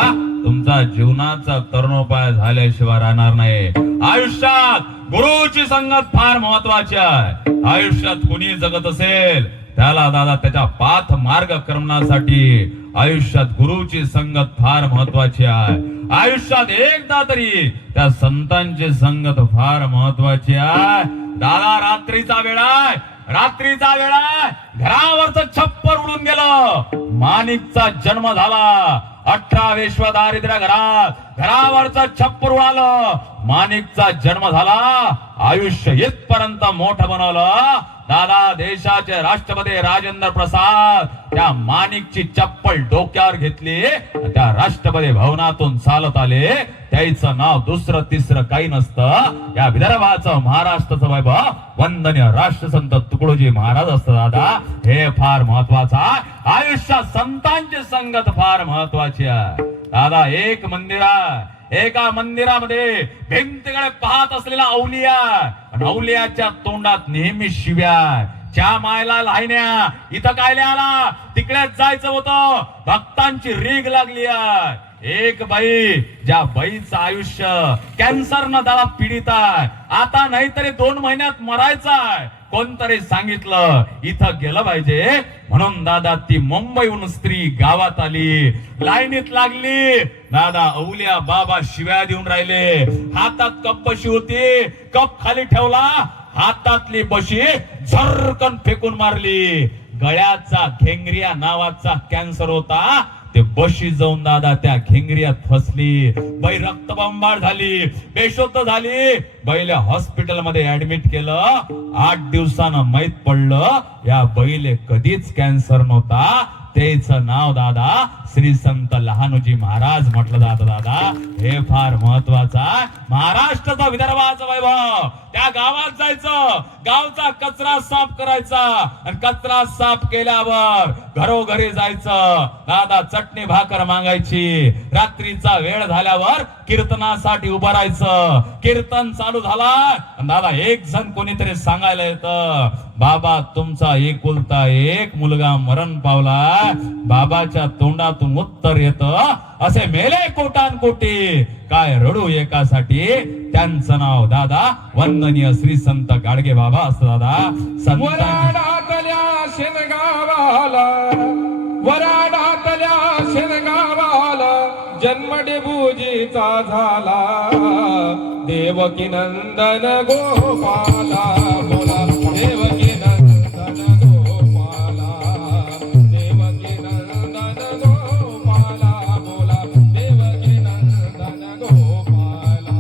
तुमचा जीवनाचा तरुणोपाय झाल्याशिवाय राहणार नाही. आयुष्यात गुरुची संगत फार महत्वाची आहे. आयुष्यात कुणी जगत असेल त्याला दादा त्याच्या पाथ मार्ग करण्यासाठी आयुष्यात गुरुची संगत फार महत्वाची आहे. आयुष्यात एकदा तरी त्या संतांची संगत फार महत्वाची आहे. दादा रात्रीचा वेळ आहे, रात्रीचा वेळ आहे, घरावरचं छप्पर उडून गेलं, माणिकचा जन्म झाला. 18 विश्व दारिद्र्य घरावरचं छप्पर उडालं, माणिकचा जन्म झाला. आयुष्य इथपर्यंत मोठं बनवलं दादा. देशाचे राष्ट्रपती राजेंद्र प्रसाद त्या माणिकची चप्पल डोक्यावर घेतली, त्या राष्ट्रपती भवनातून चालत आले. त्याचं नाव दुसरं तिसरं काही नसतं, या विदर्भाचं महाराष्ट्राचं वैभव वंदनीय राष्ट्रसंत तुकडोजी महाराज असतं. दादा हे फार महत्वाचं आहे. आयुष्यात संतांची संगत फार महत्वाची आहे. दादा एक मंदिर आहे, एका मंदिरामध्ये भिंतीकडे पाहत असलेला अवलिया, अवलियाच्या तोंडात नेहमी शिव्या, च्या मायला लायण्या, इथं काय आला तिकडेच जायचं होतं, भक्तांची रीग लागली आहे. एक बाई, ज्या बाईचं आयुष्य कॅन्सरनं दादा पीडित आहे, आता नाहीतरी 2 महिन्यात मरायचं आहे. कोणतरी सांगितलं इथं गेलं पाहिजे, म्हणून दादा ती मुंबईहून स्त्री गावात आली, लाईनीत लागली. दादा अवलिया बाबा शिव्या देऊन राहिले. हातात कप बशी होती, कप खाली ठेवला, हातातली बशी झरकन फेकून मारली. गळ्याचा घेंगरिया नावाचा कॅन्सर होता, ते बशी जाऊन दादा त्या घेंगरियात फसली. बाई रक्तबंबाळ झाली, बेशुद्ध झाली. बाईला हॉस्पिटल मध्ये ऍडमिट केलं. 8 दिवसानं माहित पडलं या बाईले कधीच कॅन्सर नव्हता. त्याचं नाव दादा श्री संत लहानोजी महाराज म्हटलं जातं. दादा हे फार महत्वाचं आहे. महाराष्ट्राचा विदर्भाचा वैभव, त्या गावात जायचं, गावचा कचरा साफ करायचा, आणि कचरा साफ केल्यावर घरोघरी जायचं, दादा चटणी भाकर मागायची. रात्रीचा वेळ झाल्यावर कीर्तनासाठी उभं राहायचं. कीर्तन चालू झाला, दादा एक जण कोणीतरी सांगायला येतं, बाबा तुमचा एकुलता एक मुलगा मरण पावला. बाबाच्या तोंडातून उत्तर येतं, असे मेले कोटान कोटी, काय रडू एकासाठी. त्यांचं नाव दादा वंदनीय श्री संत गाडगे बाबा असतं. दादा वराडातल्या शेनगावाला, वराडातल्या शेनगावाला जन्म डेबुजीचा झाला. देवकी नंदन गोपाला, बोला देवकी नंदन गोपाला, देवकी नंदन गोपाला, बोला देवकी नंदन गोपाला.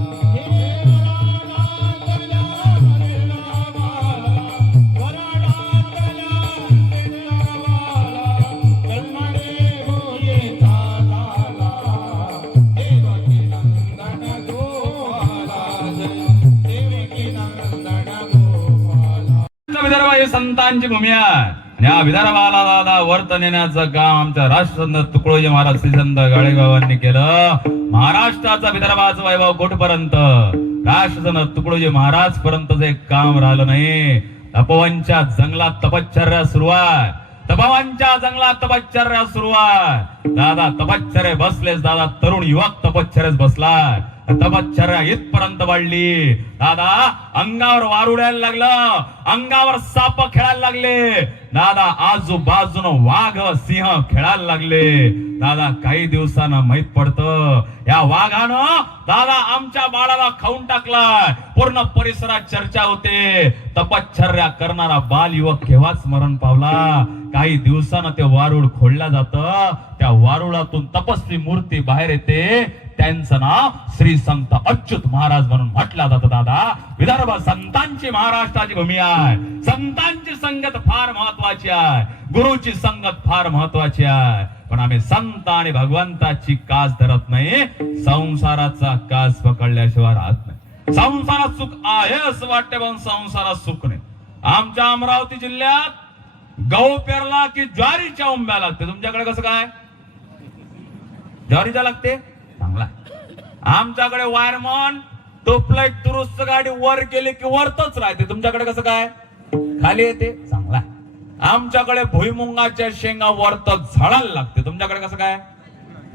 वराडातल्या शेनगावाला, वराडातल्या शेनगावाला ही संतांची भूमी आहे. आणि या विदर्भाला दादा वर्त नेण्याचं काम आमच्या राष्ट्रसंत तुकडोजी महाराज श्रीसंत गाडगेबाबांनी केलं. महाराष्ट्राचा विदर्भाचा वैभव कुठपर्यंत राष्ट्रसंत तुकडोजी महाराज पर्यंतच काम राहिलं नाही. तपोवनच्या जंगलात तपश्चर्या सुरू आहे. तपोवनच्या जंगलात तपश्चर्या सुरू आहे. दादा तपश्चर्या बसलेच. दादा तरुण युवक तपश्चर्याच बसलाय. तपश्चर्या इथपर्यंत वाढली. दादा अंगावर वारुडायला लागलं. अंगावर साप खेळायला लागले. दादा आजूबाजून वाघ सिंह खेळायला लागले. दादा काही दिवसानं माहित पडतं या वाघानं दादा आमच्या बाळाला खाऊन टाकलाय. पूर्ण परिसरात चर्चा होते. तपश्चर्या करणारा बाल युवक केव्हाच मरण पावला. काही दिवसानं ते वारुळ खोडलं जातं. त्या वारुळातून तपस्वी मूर्ती बाहेर येते. त्यांचं नाव श्री संत अच्युत महाराज म्हणून म्हटलं जातं. दादा विदर्भ संतांची महाराष्ट्राची भूमी आहे. संतांची संगत फार महत्वाची आहे. गुरुची संगत फार महत्वाची आहे. पण आम्ही संत आणि भगवंताची कास धरत नाही. संसाराचा कास पकडल्याशिवाय राहत नाही. संसारात सुख आहे असं वाटते पण संसारात सुख नाही. आमच्या अमरावती जिल्ह्यात गहू पेरला की ज्वारीच्या उंब्या लागते. तुमच्याकडे कसं काय? ज्वारीच्या लागते. चांगला. आमच्याकडे वायरमन टोपलाईट दुरुस्त गाडी वर गेली की वरतच राहते. तुमच्याकडे कसं काय? खाली येते. चांगला. आमच्याकडे भुईमुंगाच्या शेंगा वरत झाडाला लागते. तुमच्याकडे कसं काय?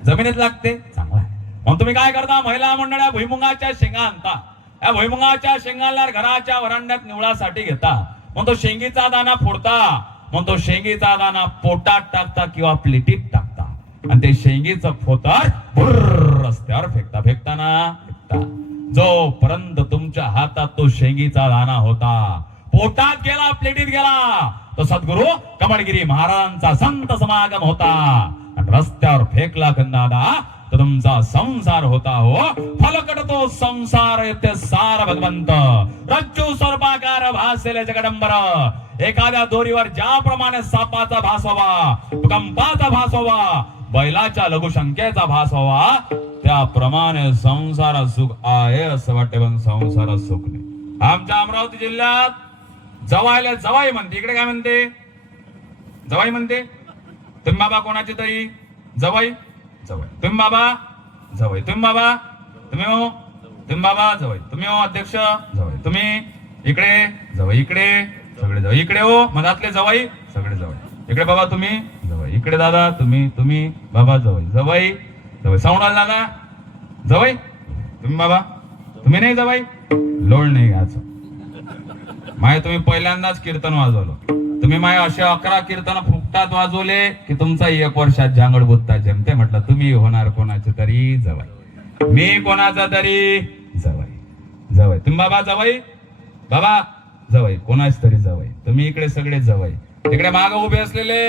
जमिनीत लागते. चांगला. मग तुम्ही काय करता? महिला मंडळ्या भुईमुंगाच्या शेंगा आणता. या भुईमुंगाच्या शेंगाला घराच्या वरांड्यात निवळासाठी घेता. मग तो शेंगीचा दाना फोडता. मग तो शेंगीचा दाना पोटात टाकता किंवा प्लेटीत टाकता. आणि ते शेंगीचं फोतर रस्त्यावर फेकता. फेकता जोपर्यंत तुमच्या हातात तो शेंगीचा दाना होता, पोटात गेला, प्लेटीत गेला, तो सद्गुरु कमळगिरी महाराजांचा संत समागम होता. आणि रस्त्यावर फेकला दादा तर तुमचा संसार होता. हो फलकट तो संसार येते सार भगवंत. रज्जू सर्पाकार भासेले जगडंबर. एखाद्या दोरीवर ज्याप्रमाणे सापाचा भास व्हावा, भूकंपाचा भास व्हावा, बैलाच्या लघुशंकेचा भास व्हावा, त्याप्रमाणे संसारात सुख आहे असं वाटते पण संसारात सुख नाही. आमच्या अमरावती जिल्ह्यात जवायला जवाई म्हणते. इकडे काय म्हणते? जवाई म्हणते. तुम्ही बाबा कोणाची तरी जवाई जवाई. तुम्ही बाबा जवाई. तुम्ही बाबा तुम्ही हो. तुम्ही बाबा जवाई. तुम्ही हो अध्यक्ष जवाई. तुम्ही इकडे जवाई. इकडे सगळे जवाई. इकडे हो मधातले जवाई सगळे जवाई. इकडे बाबा तुम्ही जवाई. इकडे दादा तुम्ही बाबा जवाई. जवाई जवाई. साऊंड दादा जवाई. तुम्ही बाबा तुम्ही नाही जवाई. लोळ नाही घ्यायचं. माय तुम्ही पहिल्यांदाच कीर्तन वाजवलं. तुम्ही माय असे 11 कीर्तन फुकटात वाजवले की तुमचा 1 वर्षात जांगड बुत्ता जमते. म्हटलं तुम्ही होणार कोणाचे तरी जवाई. मी कोणाचा तरी जवाई. जवाई. तुम्ही बाबा जवाई. बाबा जवाई. कोणाच तरी जवाई. तुम्ही इकडे सगळे जवाई. तिकडे माग उभे असलेले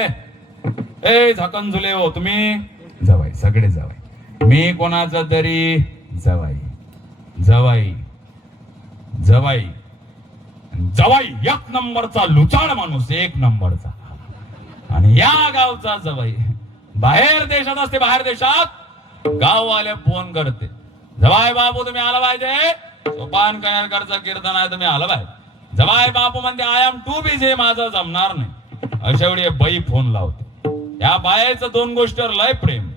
ए झाकण झुले हो तुम्ही जवाई. सगळे जवाई. मी कोणाचा तरी जवाई. जवाई जवाई जवाई 1 नंबरचा लुचाड माणूस. 1 नंबरचा. आणि या गावचा जवाई बाहेर देशात असते. बाहेर देशात गाववाले फोन करते. जवाई बापू तुम्ही आला पाहिजे. सोपान कयारकरचं कीर्तन आहे तुम्ही आला पाहिजे. जवाई बापू म्हणते आय एम टू बिझी. माझं जमणार नाही. अशा वेळी बाई फोन लावते. या बायाचं 2 गोष्टीवर लय प्रेम.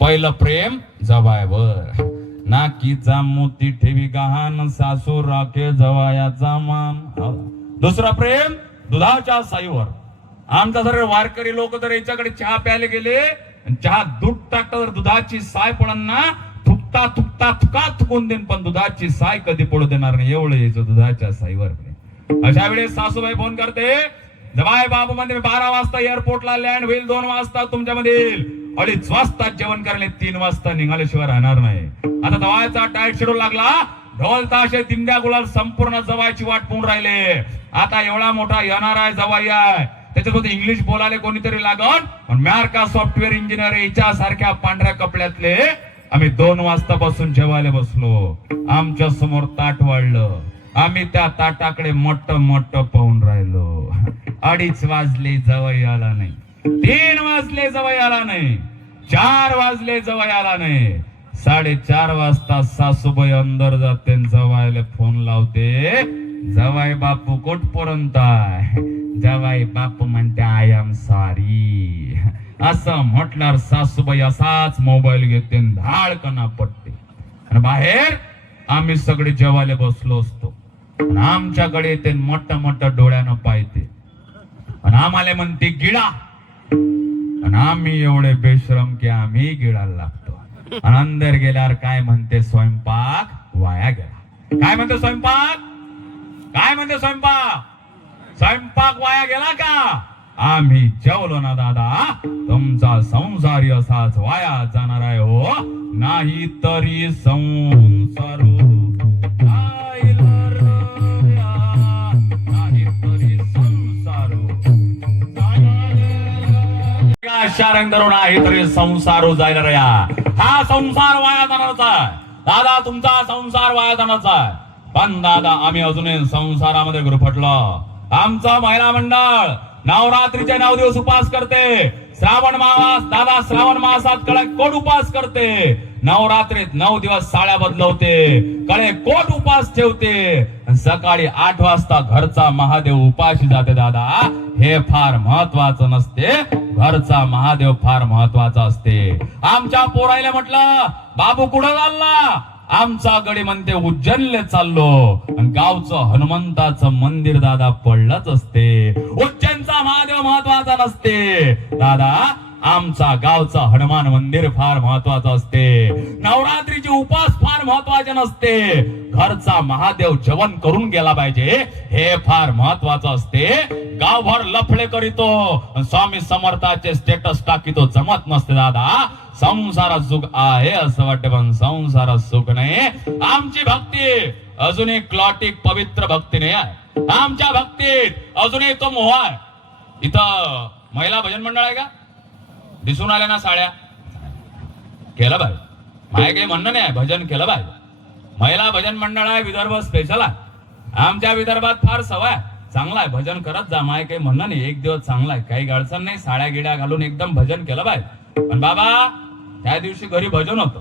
पहिलं प्रेम जवायवर. नाकीचा मोती ठेवी गहाण सासू राखे जवायाचा मान. दुसरा प्रेम दुधाच्या साईवर. आमचा जर वारकरी लोक जर याच्याकडे चहा प्यायला गेले, चहा दूध टाकता तर दुधाची साय पडांना थुकता थुकता थुका थुकून देईन पण दुधाची साय कधी पडू देणार नाही. एवढं यायचं दुधाच्या साईवर. अशा वेळेस सासूबाई फोन करते. जवाय बाबू मध्ये 12 वाजता एअरपोर्टला लँड होईल. 2 वाजता तुमच्यामध्ये येईल. 2:30 वाजता जेवण करणे. 3 वाजता निघाल्याशिवाय राहणार नाही. आता जवायचा टाईट शेड्यूल लागला. ढोल ताशे दिंड्या गुलाल संपूर्ण जवायची वाट पाहून राहिले. आता एवढा मोठा येणार आहे जवाई आहे. त्याच्यासोबत इंग्लिश बोलायला कोणीतरी लागण. पण म्यारका सॉफ्टवेअर इंजिनियर याच्या सारख्या पांढऱ्या कपड्यातले आम्ही 2 वाजतापासून जेवायला बसलो. आमच्या समोर ताट वाढलं. आम्ही त्या ताटाकडे मोठ पाहून राहिलो. 2:30 वाजले जवाई आला नाही. 3 वाजले जवाई आला नाही. 4 वाजले जवाई आला नाही. 4:30 वाजता सासूबाई अंदर जाते. जवायला फोन लावते. जवाई बापू कुठपर्यंत आहे? जवाई बाप म्हणते आय एम सॉरी असं म्हटल्यावर सासूबाई असाच मोबाईल घेते आणि धाडकना पडते आणि बाहेर आम्ही सगळे जेवायला बसलो असतो आणि आमच्याकडे ते मोठ डोळ्यानं पाहते आणि आम्हाला म्हणते गिळा आणि आम्ही एवढे बेशरम की आम्ही गिळायला लागतो आणि अंदर गेल्यावर काय म्हणते स्वयंपाक वाया गेला. काय म्हणते स्वयंपाक, काय म्हणते स्वयंपाक, स्वयंपाक वाया गेला का? आम्ही जेवलो ना दादा, तुमचा संसारी असाच वाया जाणार आहे हो, नाही तरी संसार नाही तरी संसार शारंगधरो नाही तरी संसार जायला रे. हा संसार वाया जाणारच आहे दादा, तुमचा संसार वाया जाणारच आहे. पण दादा आम्ही अजूनही संसारामध्ये गुरफटलो. आमचं महिला मंडळ नवरात्रीचे 9 दिवस उपास करते. श्रावण मास दादा श्रावण मासात कडे कोट उपास करते. नवरात्रीत 9 दिवस साड्या बदलवते, कडे कोट उपास ठेवते. सकाळी 8 वाजता घरचा महादेव उपाशी जाते. दादा हे फार महत्वाचं नसते, घरचा महादेव फार महत्वाचा असते. आमच्या पोरायला म्हटलं बाबू कुठं चालला? आमचा गडी म्हणते उज्जैनले चाललो. गावचं हनुमंताचं मंदिर दादा पडलंच असते. उज्जैनचा महादेव महत्वाचा नसते दादा, आमचा गावचा हनुमान मंदिर फार महत्वाचं असते. नवरात्रीचे उपास फार महत्वाचे नसते, घरचा महादेव जेवण करून गेला पाहिजे हे फार महत्वाचं असते. गावभर लफडे करीतो, स्वामी समर्थाचे स्टेटस टाकीतो, जमत नसते दादा. संसारात सुख आहे असं वाटते पण संसारात सुख नाही. आमची भक्ती अजूनही क्लॉटिक पवित्र भक्ती नाही आहे. आमच्या भक्तीत अजूनही तो मोह आहे. इथं महिला भजन मंडळ आहे का? दिसून आल्या ना साड्या? केलं पाहिजे, माझे काही म्हणणं नाही, भजन केलं पाहिजे. महिला भजन मंडळ आहे, विदर्भ स्पेशल आहे. आमच्या विदर्भात फार सवय चांगला आहे, भजन करत जा, माझे काही म्हणणं नाही. एक दिवस चांगला आहे, काही अडचण नाही, साड्या गिड्या घालून एकदम भजन केलं पाहिजे. पण बाबा त्या दिवशी घरी भजन होतं,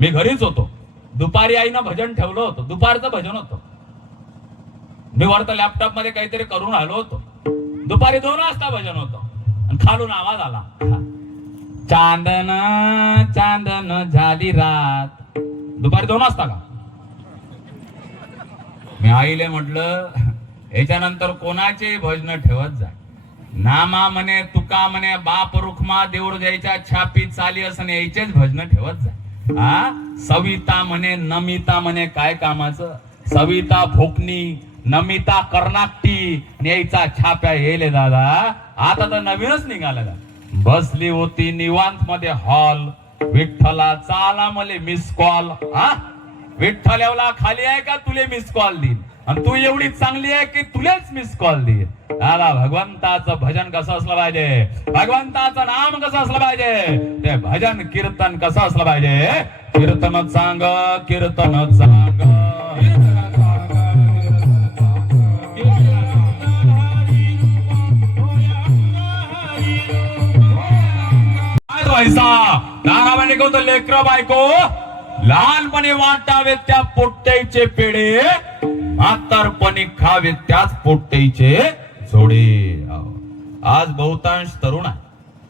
मी घरीच होतो. दुपारी आईनं भजन ठेवलं होतं, दुपारचं भजन होतं. मी वरतं लॅपटॉप मध्ये काहीतरी करून आलो होतो. दुपारी 2 वाजता भजन होतं आणि खालून आवाज आला, चांदन चांदन झाली रात. दुपारी 2 वाजता का? मी आईले म्हटलं याच्यानंतर कोणाचे भजन ठेवत जा. नामा म्हणे, तुका म्हणे, बाप रुखमा देऊळ द्यायच्या छापी चाली असं यायचेच भजन ठेवत जा. हा सविता म्हणे, नमिता म्हणे, काय कामाचं? सविता भोकणी, नमिता कर्नाटकी न्यायचा छाप्या येले दादा. आता तर नवीनच निघाला. बसली होती निवांत मध्ये हॉल, विठ्ठला चाला मले मिस कॉल. हा विठ्ठल एवढा खाली आहे का तुले मिस कॉल देईल? आणि तू एवढी चांगली आहे की तुलेच मिस कॉल देईल. दादा भगवंताचं भजन कसं असलं पाहिजे, भगवंताचं नाम कसं असलं पाहिजे, ते भजन कीर्तन कसं असलं पाहिजे. कीर्तन सांग, कीर्तन सांग, नानाबाने कहतो लेकर बायको लहानपणी वाटावे त्या पोट्ट्याचे पेढे, म्हातारपणी खावे त्याच पोट्ट्याचे जोडे. आज बहुतांश तरुण आहे,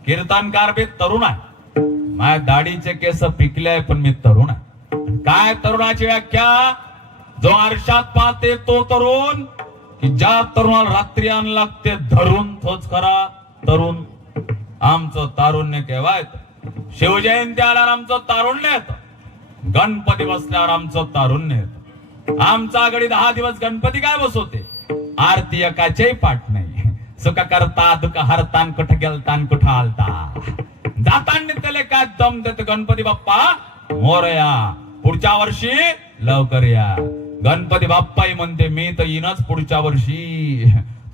कीर्तनकार बी तरुण आहे. माझ्या दाढीचे केस पिकले आहे पण मी तरुण आहे. काय तरुणाची व्याख्या? जो आरशात पाहते तो तरुण, की ज्या तरुणाला रात्री आण लागते धरून तोच खरा तरुण. आमचं तारुण्य केव्हायचं? शिवजयंती आल्यावर आमचं तारुण्य येतं, गणपती बसल्यावर आमचं तारुण्य येतं. आमचा गडी 10 दिवस गणपती काय बसवते? आरती एकाचेही पाठ नाही. सुख करता दुःख हरतान कुठं गेलतान कुठं आलता, जाताना त्याला काय दम देत गणपती बाप्पा मोरया, पुढच्या वर्षी लवकर या. गणपती बाप्पाही म्हणते मी तर येईनच पुढच्या वर्षी,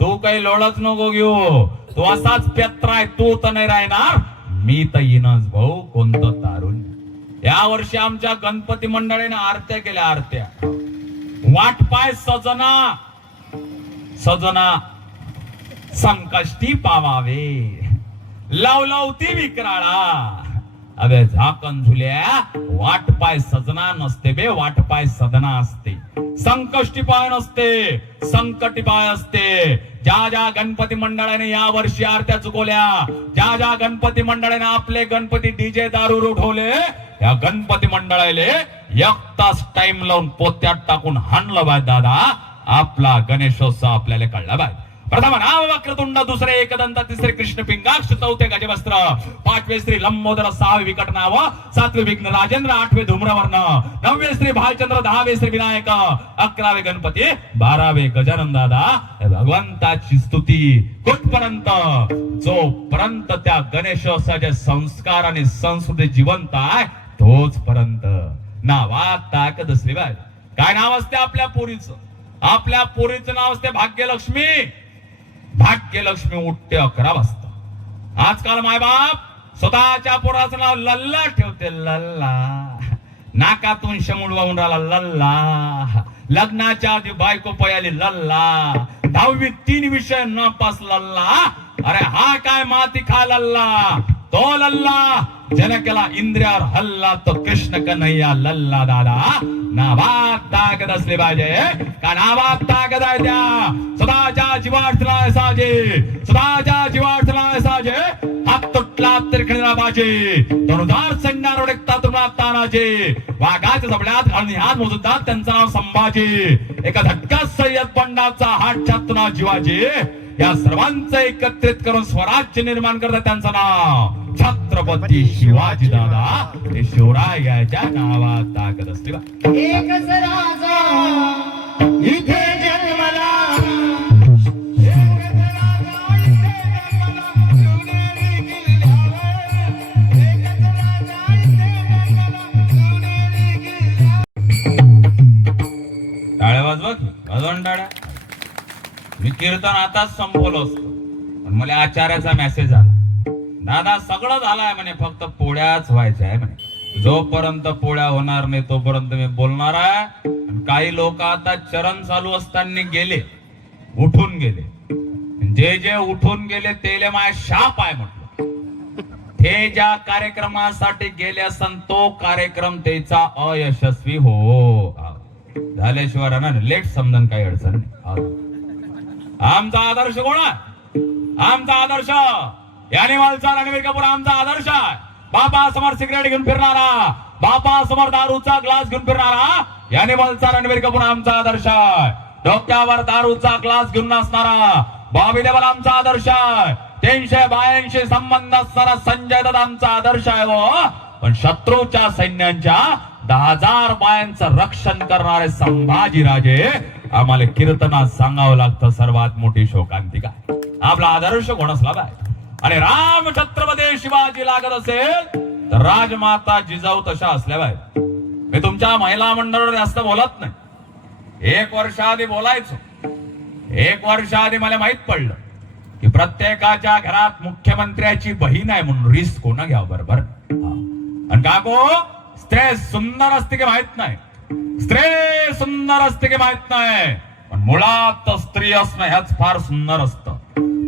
तू काही लोळच नको घेऊ, तू असाच पेत्राय, तू तर नाही राहणार, मी तर येईनच भाऊ. कोणतं तारुण्य! या वर्षी आमच्या गणपती मंडळीने आरत्या केल्या. आरत्या वाट पाय सजना, सजना संकष्टी पावावे, लवलवती विक्राळा, अबे झाकण झुल्या वाट पाय सजना नसते बे, वाट पाय सदना असते. संकष्टी पाय नसते, संकटी पाय असते. ज्या ज्या गणपती मंडळाने या वर्षी आरत्या चुकवल्या, ज्या ज्या गणपती मंडळाने आपले गणपती डीजे दारू उठवले, या गणपती मंडळाले एक तास टाइम लावून पोत्यात टाकून हाणलं बाय दादा. आपला गणेशोत्सव आपल्याला कळला बाय. प्रथम नाम वक्रतुंड, दुसरे एकदंत, तिसरे कृष्ण पिंगाक्ष, चौथे गजवस्त्र, पाचवे श्री लंबोदर, सहावे विकट नाव, सातवे विघ्न राजेंद्र, आठवे धूम्रवर्ण, नववे श्री भालचंद्र, दहावे श्री विनायक, अकरावे गणपती, बारावे गजानन दादा. भगवंताची स्तुती कुठपर्यंत? जोपर्यंत त्या गणेशोत्सवाचे संस्कार आणि संस्कृती जिवंत आहे तोच पर्यंत. नावात ताकद असली बाय. काय नाव असते आपल्या पोरीचं? आपल्या पोरीचं नाव असते भाग्यलक्ष्मी. भाग्यलक्ष्मी उठते 11 वाजता. आजकाल मायबाप स्वतःच्या पोराचं नाव लल्ला ठेवते. लल्ला नाकातून शमूळ वाहून राहिला लल्ला. लग्नाच्या आधी बायको पयाली लल्ला. 10वी 3 विषय नापास लल्ला. अरे हा काय माती खा लल्ला. तो लल्ला ज्याने केला इंद्रियावर हल्ला तो कृष्ण कन्हैया लल्ला दादा. नावात ताकद असली पाहिजे. का नावात ताकद आहे त्या? सदाच्या जीवार्थला साजे, सदाच्या जीवार्थला साजे. हात तुटला तरी खणला पाहिजे. तनुदार सैन्यावर उडकता तुम्हाला तानाचे. वाघाच्या जबड्यात घालून हात मोजतात त्यांचं नाव संभाजी. एका धक्क्यात सय्यद बंडाचा हात छातुना जीवाजी. या सर्वांचं एकत्रित करून स्वराज्य निर्माण करतात त्यांचं नाव छत्रपती शिवाजी दादा. हे शिवराय याच्या नावात ताकद असते बा. एकच राजा इथे जन्मला, एकच राजा इथे जन्मला, शिवनेरी किल्ल्यावर. एकच राजा इथे जन्मला, शिवनेरी किल्ल्यावर. टाळ्या वाजवा की, वाजवून टाळ्या. मी कीर्तन आताच संपवलं असतं पण मला आचार्याचा मेसेज आला. दादा सगळं झालंय म्हणे, फक्त पोळ्याच व्हायच्या आहे म्हणे. जोपर्यंत पोळ्या होणार नाही तोपर्यंत मी बोलणार आहे. काही लोक आता चरण चालू असताना गेले, उठून गेले. जे जे उठून गेले तेले माय शाप आहे म्हटलं. ते ज्या कार्यक्रमासाठी गेले असन तो कार्यक्रम त्याचा अयशस्वी हो झाल्याशिवाय राहणार. लेट समजून काही अडचण नाही. आमचा आदर्श कोण आहे? आमचा आदर्श याने वालचा रणवीर कपूर आमचा आदर्श आहे. बापा समोर सिगरेट घेऊन फिरणारा, बापा समोर दारूचा ग्लास घेऊन फिरणारा याने वालचा रणवीर कपूर आमचा आदर्श आहे. डोक्यावर दारूचा ग्लास घेऊन नसणारा बॉबी देओल आमचा आदर्श आहे. 382 संबंध असणारा संजय दत्त आमचा आदर्श आहे. पण शत्रूच्या सैन्यांच्या 10,000 बायांचं रक्षण करणारे संभाजीराजे आम्हाला कीर्तनात सांगावं लागतं. सर्वात मोठी शोकांतिका आपला आदर्श कोण असला पाहिजे. आणि राम छत्रपती शिवाजी लागत असेल तर राजमाता जिजाऊ तशा असल्या पाहिजे. मी तुमच्या महिला मंडळावर जास्त बोलत नाही. 1 वर्ष आधी बोलायचो. 1 वर्ष आधी मला माहित पडलं की प्रत्येकाच्या घरात मुख्यमंत्र्याची बहीण आहे म्हणून रिस्क कोण घ्यावं. बरोबर. आणि काको स्त्री सुंदर असते की माहित नाही. स्त्री सुंदर असते की माहित नाही. पण मुळात स्त्री असणं ह्याच फार सुंदर असतं.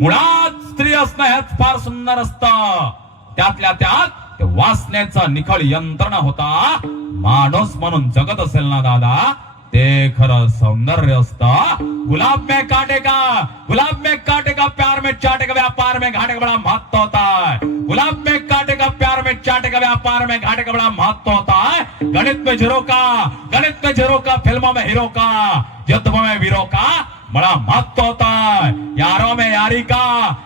मुळात स्त्री असणं ह्याच फार सुंदर असतं. त्यातल्या त्यात ते वासनेचं निखळ यंत्रणा होता. माणूस म्हणून जगत असेल ना दादा ते खरं सौंदर्य असतं. गुलाब में काटे का, गुलाब में काटे का, प्यार में चाटे का, व्यापार में घाटे का बड़ा महत्व होता है. गुलाब में काटे का, प्यार में चाटे का, व्यापार में घाटे का बड़ा महत्व होता है. गणित में जीरो का, गणित में जीरो का, फिल्मों में हीरो का, युद्धों में वीरों का बड़ा महत्व होता है. यारों में यारी का,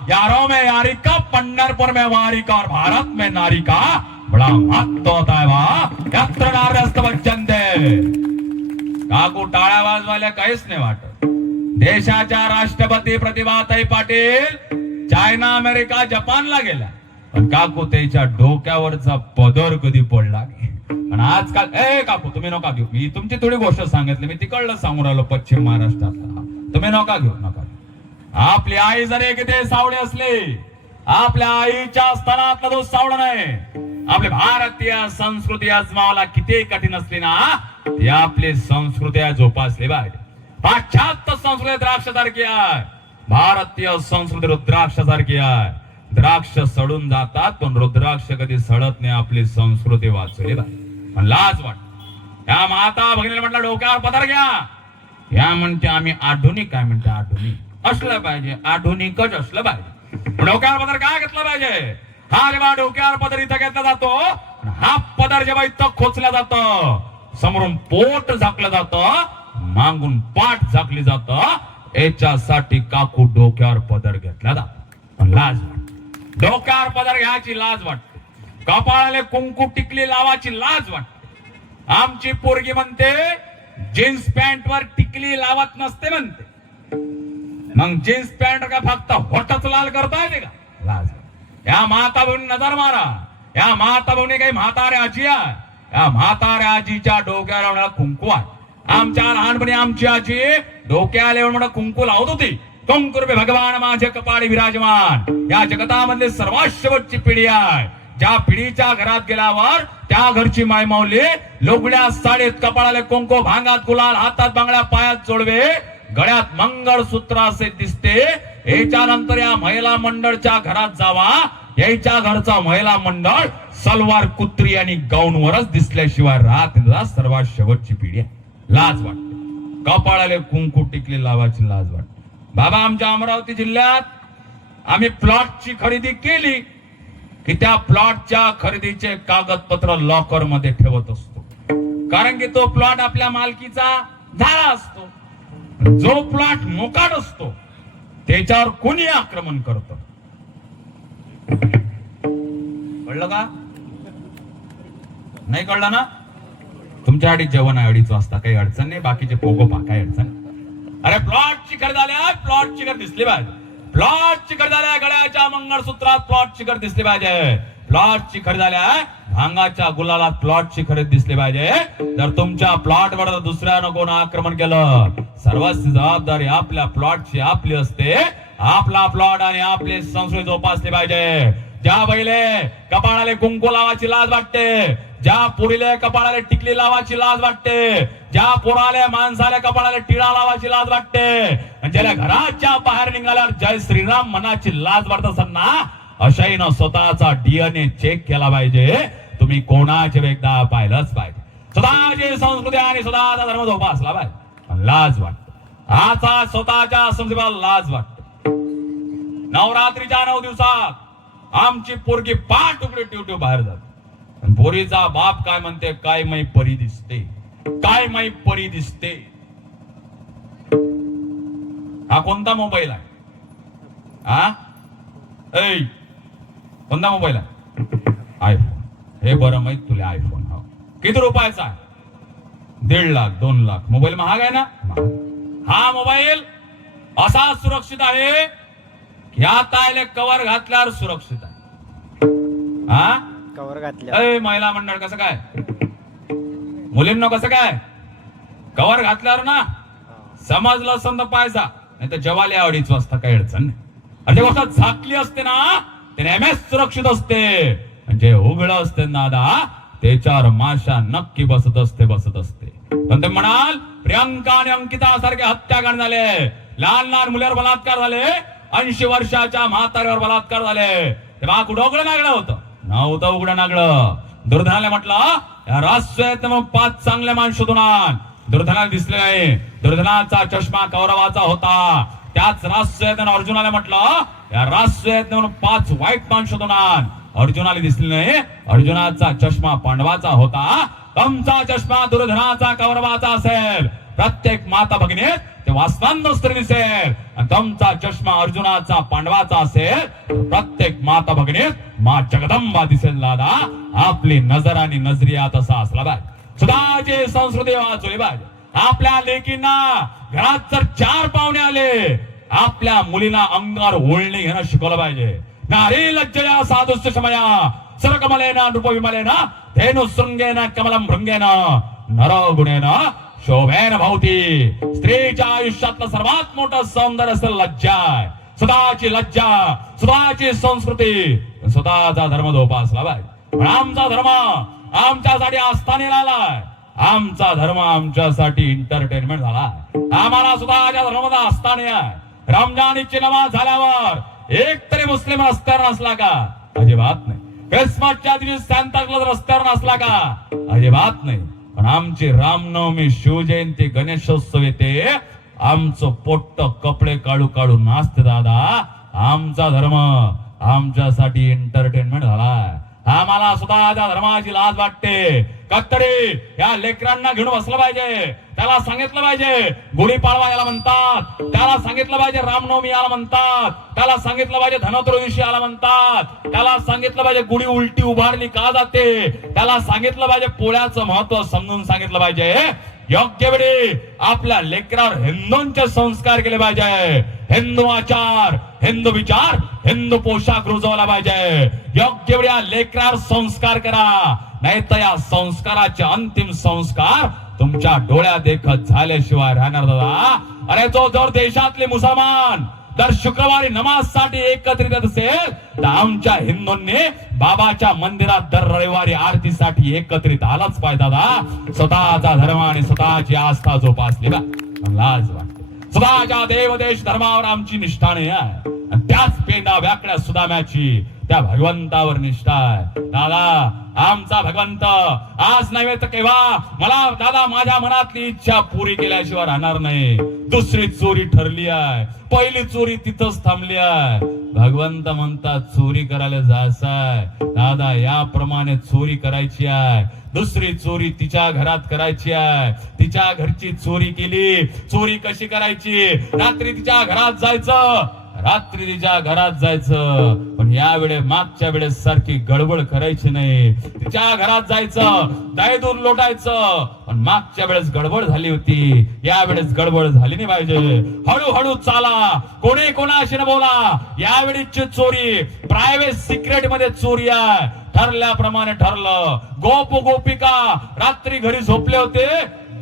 यारों में यारी का, पंढरपुर में वारी का और भारत में नारी का बड़ा महत्व होता है. वाह यत्र नार्यस्त वज्जन्ते. काकू टाळ्या वाजवायला काहीच नाही वाटत. देशाच्या राष्ट्रपती प्रतिभाताई पाटील चायना, अमेरिका, जपानला गेला पण काकू त्याच्या डोक्यावरचा पदर कधी पडला नाही. आणि आजकाल काकू तुम्ही नका घेऊ. मी तुमची थोडी गोष्ट सांगितली. मी तिकडलं सांगून राहिलो पश्चिम महाराष्ट्रातला. तुम्ही नका घेऊ, नका. आपली आई जरी किती सावळी असली आपल्या आईच्या स्तनातलं दूध सावळं नाही. आपली भारतीय संस्कृती आजमावाला किती कठीण असली ना ती आपली संस्कृती जोपासली पाहिजे. पाश्चात्य संस्कृती द्राक्षासारखी आहे, भारतीय संस्कृती रुद्राक्षासारखी आहे. द्राक्ष सडून जातात पण रुद्राक्ष कधी सडत नाही. आपली संस्कृती वाचली पण लाज वाट या माता भगिनीला म्हटलं डोक्यावर पदर घ्या. या म्हणते आम्ही आधुनिक. काय म्हणते आधुनिक असलं पाहिजे, आधुनिकच असलं पाहिजे. डोक्यावर पदर काय घेतलं पाहिजे? हा जेव्हा डोक्यावर पदर इथं घेतला जातो, हा पदर जेव्हा इथं खोचला जातो, समोरून पोट झाकलं जातं, मागून पाठ झाकली जातं, याच्यासाठी काकू डोक्यावर पदर घेतला जातो. पण लाज वाटते. डोक्यावर पदर घ्यायची लाज वाटते. कपाळाला कुंकू टिकली लावायची लाज वाटते. आमची पोरगी म्हणते जीन्स पॅन्ट वर टिकली लावत नसते म्हणते. मग जीन्स पॅन्ट का फक्त होटच लाल करता येते का? लाज. या माता बहिणी नजर मारा. या माता बहिणी काही म्हाताऱ्या आजी आहे. या म्हाताऱ्या आजीच्या डोक्याला लावणारा कुंकू आहे. आमच्या लहानपणी आमची आजी डोक्याला लावून कुंकू लावत होती. कुंकुरूपे भगवान माझे कपाळी विराजमान. या जगतामधली सर्वात शेवटची पिढी आहे. ज्या पिढीच्या घरात गेल्यावर त्या घरची मायमाऊली लोगड्या साडीत, कपाळाला कुंकू, भांगात गुलाल, हातात बांगड्या, पायात जोडवे, गळ्यात मंगळसूत्र असे दिसते. याच्यानंतर या महिला मंडळच्या घरात जावा. याच्या घरचा महिला मंडळ सलवार, कुत्री आणि गाऊनवरच दिसल्याशिवाय राहत नाही. सर्वात शेवटची पिढी आहे. लाज वाटते. कपाळाला कुंकू टिकली लावायची लाज वाटते. बाबा आमच्या अमरावती जिल्ह्यात आम्ही प्लॉटची खरेदी केली की त्या प्लॉटच्या खरेदीचे कागदपत्र लॉकर मध्ये ठेवत असतो. कारण की तो प्लॉट आपल्या मालकीचा झाला असतो. जो प्लॉट मोकाट असतो त्याच्यावर कोणी आक्रमण करत. कळलं का? नाही कळलं ना? तुमच्यासाठी जेवण आहे 2:30 वाजता, काही अडचण नाही. बाकीचे पोगो पा, काही अडचण. अरे प्लॉटची खरेदी आल्या, प्लॉटची खरेदी दिसली पाहिजे. प्लॉटची खरेदी आल्या, गळ्याच्या मंगळसूत्रात प्लॉटची खरेदी दिसली पाहिजे. प्लॉटची खरेदी आल्या, भांगाच्या गुलालात प्लॉटची खरेदी दिसली पाहिजे. जर तुमच्या प्लॉट वर दुसऱ्यानं कोण आक्रमण केलं, सर्वस्वी जबाबदारी आपल्या प्लॉटची आपली असते. आपला प्लॉट आणि आपली संस्कृती जोपासली पाहिजे. ज्या बैले कपाळाला कुंकू लावायची लाज वाटते, ज्या पुरीले कपाळाला टिकली लावायची लाज वाटते, ज्या पोराले माणसाला कपाळाला टिळा लावायची लाज वाटते, ज्याला घराच्या बाहेर निघाल्यावर जय श्रीराम मनाची लाज वाटत असताना अशाईनं स्वतःचा डीएनए चेक केला पाहिजे. तुम्ही कोणाचे एकदा पाहिलंच पाहिजे. स्वतःची संस्कृती आणि स्वतःचा धर्म जोपासला पाहिजे. लाज वाटते. आता स्वतःच्या संस्कृतीला लाज वाटते. नवरात्रीच्या 9 दिवसात आमची पोरगी पाठ उघडी ट्यूट्यूब बाहेर जाते. पोरीचा बाप काय म्हणते, काय मै परी दिसते, काय मै परी दिसते. हा कोणता मोबाईल आहे? हा कोणता मोबाईल आहे? आयफोन. हे बरं माहित तुला आयफोन. हो किती रुपयाचा आहे? 1.5 लाख 2 लाख. मोबाईल महाग आहे ना? हा मोबाईल असा सुरक्षित आहे, यात आले कवर घातल्यावर सुरक्षित आहे. हा कवर घातल्या. महिला मंडळ कसं काय? मुलींना कसं काय? कवर घातल्यावर ना समजलं असं तर पायचा, नाही तर जेवायला 2:30 वाजता काही अडचण नाही. अरे गोष्ट झाकली असते ना ते नेहमीच सुरक्षित असते. म्हणजे उघड असते नादा त्याच्यावर माशा नक्की बसत असते. पण ते म्हणाल प्रियंका आणि अंकिता सारखे हत्याकांड झाले, लहान लहान मुलावर बलात्कार झाले, 80 वर्षाच्या म्हाताऱ्यावर बलात्कार झाले. तेव्हा कुठं उघडं नागलं होतं? नव्हतं उघडं नागलं. दुर्धनाला म्हटलं या राष्ट्रीय 5 चांगले माणूस शोधून आण. दुर्धनाला दिसले नाही. दुर्धनाचा चष्मा कौरवाचा होता. त्याच राष्ट्रीय अर्जुनाला म्हटलं या राष्ट्रीय 5 वाईट माणूस शोधून आण. अर्जुनाला दिसले नाही. अर्जुनाचा चष्मा पांडवाचा होता. तुमचा चष्मा दुर्धनाचा कौरवाचा असेल. प्रत्येक माता भगिनीत ते वास्तवांत स्त्री दिसेल. आणि तुमचा चष्मा अर्जुनाचा पांडवाचा असेल. प्रत्येक माता भगिनीत मा जगदंबा दिसेल. दादा आपली नजर आणि नजरियात असा असला पाहिजे. स्वतःची संस्कृती वाचवली पाहिजे. आपल्या लेकींना घरात जर 4 पाहुणे आले, आपल्या मुलींना अंगावर ओळणी घेणं शिकवलं पाहिजे. नारी लज्जया साधुश्च क्षमया सरकमलेन नृपविमलेन धेनु शृंगेन कमलं भृंगेन नरगुणेन शोभेन भवती. स्त्रीच्या आयुष्यातलं सर्वात मोठं सौंदर्य असतं लज्जा. स्वतःची लज्जा, स्वतःची संस्कृती, स्वतःचा धर्म जोपासला पाहिजे. पण आमचा धर्म आमच्यासाठी आस्थानेला आलाय. आमचा धर्म आमच्यासाठी एंटरटेनमेंट झाला. आम्हाला स्वतःच्या धर्माचा आस्थाने आहे. रमजानीची नमाज झाल्यावर एक तरी मुस्लिम रस्त्यावर नसला का? अजिबात नाही. क्रिसमसच्या दिवशी सांता क्लॉज रस्त्यावर नसला का? अजिबात नाही. पण आमची रामनवमी, शिवजयंती, गणेशोत्सव येते, आमचं पोट्ट कपडे काढू काढू नाचते दादा. आमचा धर्म आमच्यासाठी एंटरटेनमेंट झालाय. आम्हाला स्वतःच्या धर्माची लाज वाटते. कत्तरी या लेकरांना घेऊन बसलं पाहिजे. त्याला सांगितलं पाहिजे गुढीपाडवा याला म्हणतात, त्याला सांगितलं पाहिजे रामनवमी याला म्हणतात, त्याला सांगितलं पाहिजे धनत्रयोदशी याला म्हणतात, त्याला सांगितलं पाहिजे गुढी उलटी उभारली का जाते, त्याला सांगितलं पाहिजे पोळ्याचं महत्व समजून सांगितलं पाहिजे. योग्य वेळी आपल्या लेकरावर हिंदूंचे संस्कार केले पाहिजे. हिंदू आचार, हिंदू विचार, हिंदू पोशाख रुजवला पाहिजे. योग्य वेळी या लेकरावर संस्कार करा, नाही तर या संस्काराचे अंतिम संस्कार तुमच्या डोळ्या देखत झाल्याशिवाय राहणार दादा. अरे तो जर देशातले मुसलमान दर शुक्रवारी नमाज साठी एकत्रित येत असेल, तर आमच्या हिंदूंनी बाबाच्या मंदिरात दर रविवारी आरतीसाठी एकत्रित आलाच पाहिजे दादा. स्वतःचा धर्म आणि स्वतःची आस्था जोपासली का लाज वाटते. स्वतःच्या देवदेश धर्मावर आमची निष्ठा नाही आहे, आणि त्याच पेंडा व्याकड्या सुदाम्याची त्या भगवंतावर निष्ठा आहे. दादा आमचा भगवंत आज नव्हे तर केव्हा मला दादा माझ्या मनातली इच्छा पुरी केल्याशिवाय राहणार नाही. दुसरी चोरी ठरली आहे, पहिली चोरी तिथंच थांबली आहे. भगवंत म्हणतात चोरी करायला जायचंय दादा, याप्रमाणे चोरी करायची आहे. दुसरी चोरी तिच्या घरात करायची आहे. तिच्या घरची चोरी केली. चोरी कशी करायची? रात्री तिच्या घरात जायचं, रात्री तिच्या घरात जायचं, पण यावेळे मागच्या वेळेस सारखी गडबड करायची नाही. तिच्या घरात जायचं, दाय दूध लोटायचं, पण मागच्या वेळेस गडबड झाली होती, यावेळेस गडबड झाली नाही पाहिजे. हळूहळू चाला, कोणी कोणाशी न बोला. यावेळीची चोरी प्रायव्हेट सिक्रेट मध्ये चोरी आहे. ठरल्याप्रमाणे ठरलं. गोप गोपिका रात्री घरी झोपले होते.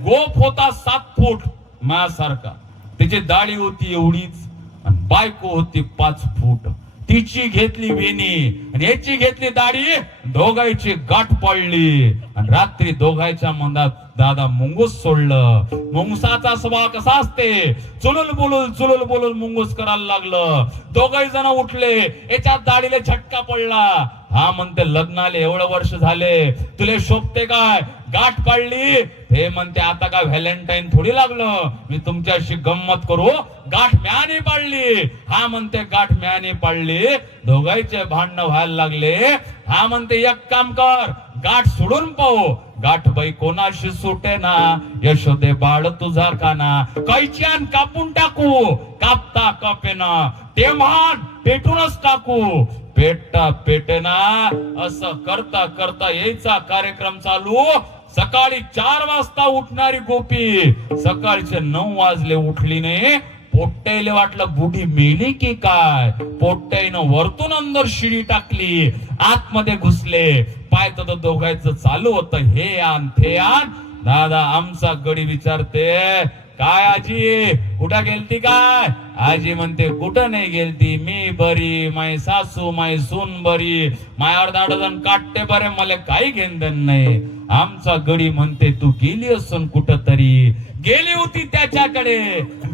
गोप होता 7 फूट माझ्यासारखा, तिची दाढी होती एवढीच, आणि बायको होती 5 फूट. तिची घेतली वेणी आणि याची घेतली दाढी, दोघांची गाठ पडली, आणि रात्री दोघांच्या मनात दादा मुंगूस सोडलं. मुंगसाचा स्वभाव कसा असते? चुलुल बोलूल मुंगूस करायला लागलं. दोघही जण उठले, याच्या दाढीला झटका पडला. हा म्हणते लग्नाले एवढं वर्ष झाले, तुले शोभते काय? गाठ पाडली. हे म्हणते आता काय व्हॅलेंटाईन थोडी लागलं, मी तुमच्याशी गंमत करू. गाठ म्याने पाडली. हा म्हणते गाठ म्याने पाडली. दोघांचे भांडण व्हायला लागले. हा म्हणते एक काम कर, गाठ सोडून पाहू. गाठ बाई कोणाशी सुटे ना, यशोदे बाळ तुझा काना. कैच्यान कापून टाकू, कापता कापेना, तेव्हा पेटूनच टाकू. पेटता पेटेना. असं करता करता यायचा कार्यक्रम चालू. सकाळी 4 वाजता उठणारी गोपी सकाळचे 9 वाजले उठली नाही. पोट्ट्याले वाटलं बुढी मेली की काय. पोट्ट्यानं वरतून अंदर शिडी टाकली, आतमध्ये घुसले. पाय तर दोघायचं चालू होतं, हे आण ते आण. दादा आमचा गडी विचारते, काय आजी कुठं गेलती काय? आजी म्हणते कुठं नाही गेलती, मी बरी, माय सासू माय सून बरी, मायावर 10 डझन काटते बरे, मला काही घेणं नाही. आमचा गडी म्हणते तू गेली असून कुठं तरी. गेली होती त्याच्याकडे,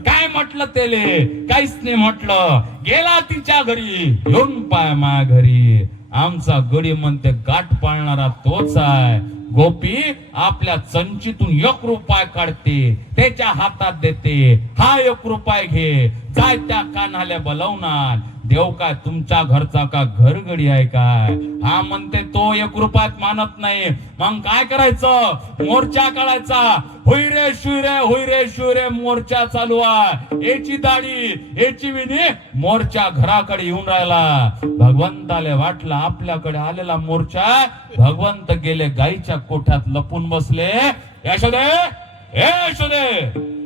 काय म्हटलं त्याले? काहीच नाही म्हटलं. गेला तिच्या घरी, येऊन पाय मा घरी. आमचा गडी म्हणते गाठ पाळणारा तोच आहे. गोपी आपल्या चंचीतून 1 रुपया काढते, त्याच्या हातात देते. हा 1 रुपया घे, जाय त्या कान्हाला बोलवणार. देव काय तुमच्या घरचा का घरगडी आहे काय? हा म्हणते तो 1 रुपयात मानत नाही. मग काय करायचं? मोर्चा काढायचा. होई रे शुरे मोर्चा चालू आहे. याची दाढी याची विधी, मोर्चा घराकडे येऊन राहिला. भगवंताला वाटलं आपल्याकडे आलेला मोर्चा. भगवंत गेले गाईच्या कोठ्यात लपून बसले. यशोदे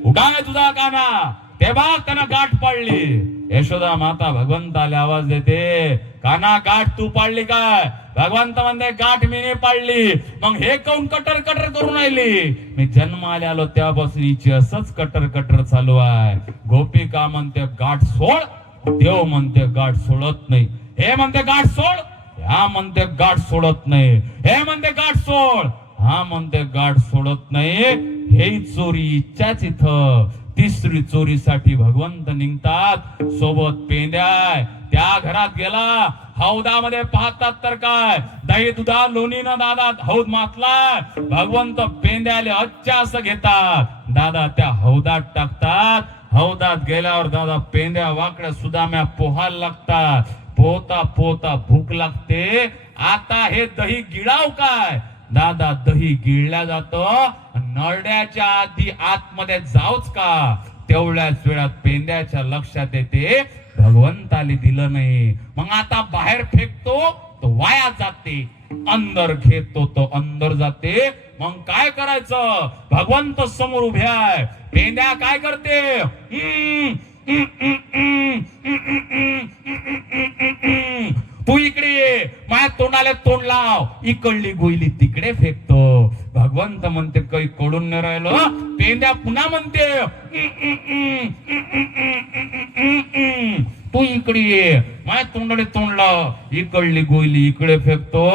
उठाय तुझा काना. तेव्हा त्यांना गाठ पाडली. यशोदा माता भगवंताला आवाज देते, काना गाठ तू पाडली काय? भगवंत म्हणते गाठ मी नाही पाडली. मग हे काऊन कटर कटर करून राहिली? मी जन्माला आलो तेव्हापासून हिची असंच कटर कटर चालू आहे. गोपिका म्हणते गाठ सोड, देव म्हणते गाठ सोडत नाही. हे म्हणते गाठ सोड, हा म्हणते गाठ सोडत नाही. हे म्हणते गाठ सोड, हा म्हणते गाठ सोडत नाही. हे चोरी इच्छाच इथं. तिसरी चोरीसाठी भगवंत निघतात, सोबत पेंड्या आहे. त्या घरात गेला, हौदामध्ये पाहतात तर काय, दही दुधा लोणीनं दादा हौद मातलाय. भगवंत पेंड्याले अच्छा असं घेतात, दादा त्या हौदात टाकतात. हौदात गेल्यावर दादा पेंड्या वाकड्या सुदाम्या पोहायला लागतात. पोहता पोहता भूक लागते. आता हे दही गिळाव काय, दादा दही गिळल्या जातं. नरड्याच्या आधी आतमध्ये जाऊच का, तेवढ्याच वेळात पेंड्याच्या लक्षात येते भगवंताले दिलं नाही. मग आता बाहेर फेकतो तो वाया जाते, अंदर घेतो तो अंदर जाते. मग काय करायचं, भगवंत समोर उभे आहे. पेंड्या काय करते, तू इकडे ये, माझ्या तोंडाला तोंड लाव. इकडली गोईली तिकडे फेकतो. भगवंत म्हणते काही कडून नाही राहिलं. पेंड्या पुन्हा म्हणते तू इकडे ये, माझ्या तोंडाला तोंड लाव. इकडली गोईली इकडे फेकतो.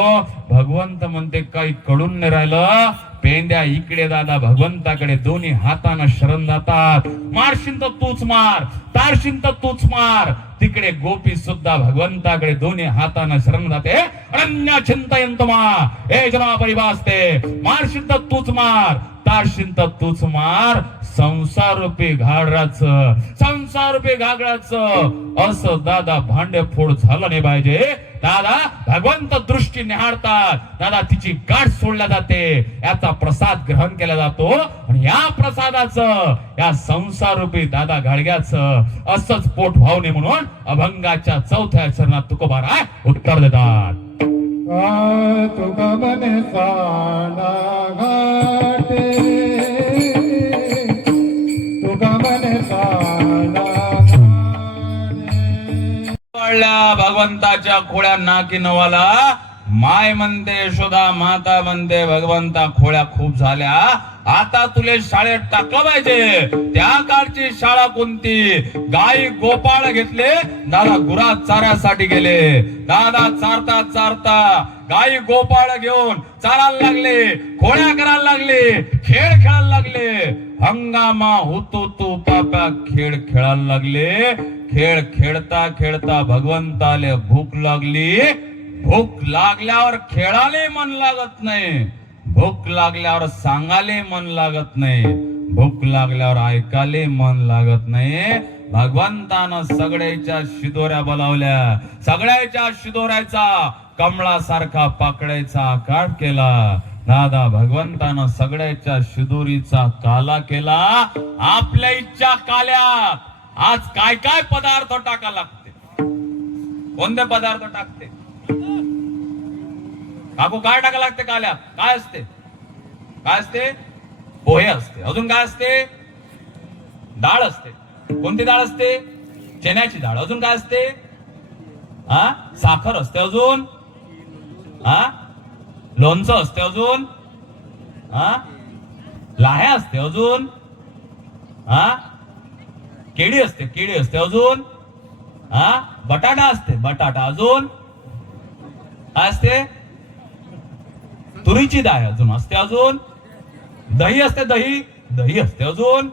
भगवंत म्हणते काही कडून नाही राहिलं. पेंड्या इकडे दादा भगवंताकडे दोन्ही हातानं शरण जातात. मारशील तर तूच मार, तारशील तर तूच मार. तिकडे गोपी सुद्धा भगवंताकडे दोन्ही हातानं शरण जाते. अनन्य चिंतयन्तमा हे जना परिभासते. मारशील तर तूच मार, तारशील तर तूच मार. संसार रूपी घागराचं, संसार रूपी घागराचं असं दादा भांडेफोड झालं नाही पाहिजे. दादा भगवंत दृष्टी निहाळतात. दादा तिची गाठ सोडल्या जाते, याचा प्रसाद ग्रहण केला जातो. आणि या प्रसादाचं, या संसार रूपी दादा गाडग्याचं असंच पोट व्हावं नये म्हणून अभंगाच्या चौथ्या चरणात तुकोबाराय उत्तर देतात. तुका मने साडा घाटे, तुका मने साडा भगवंताच्या खोळ्या नाकी नवाला. माय म्हणते यशोदा, माता म्हणते भगवंता खोळ्या खूप झाल्या, आता तुले शाळेत टाकलं पाहिजे. त्या काळची शाळा कोणती, गाई गोपाळ घेतले, दादा गुरा चाऱ्यासाठी गेले. दादा चारता चारता गाई गोपाळ घेऊन चारायला लागले, खोळ्या करायला लागले, खेळ खेळायला लागले. हंगामा होतो तो पापा खेळ खेळायला लागले. खेळ खेळता खेळता भगवंताले भूक लागली. भूक लागल्यावर खेळाले मन लागत नाही, भूक लागल्यावर सांगाले मन लागत नाही, भूक लागल्यावर ऐकाले मन लागत नाही. भगवंतानं सगळ्याच्या शिदोऱ्या बोलावल्या, सगळ्याच्या शिदोऱ्याचा कमळासारखा पाकळ्याचा आकार केला. दादा भगवंतानं सगळ्याच्या शिदोरीचा काला केला. आपल्या इच्छा काल्यात आज काय काय पदार्थ टाका लागते, कोणते पदार्थ टाकते काकू, काय टाका लागते काल्यात, काय असते, काय असते, पोहे असते. अजून काय असते, डाळ असते. कोणती डाळ असते, चण्याची डाळ. अजून काय असते, साखर असते. अजून लोणचं असते. अजून लाह्या असते. अजून केळी असते, केळी असते. अजून बटाटा असते, बटाटा. अजून काय असते, तुरीची डाळ अजून असते. अजून दही असते, दही, दही असते. अजून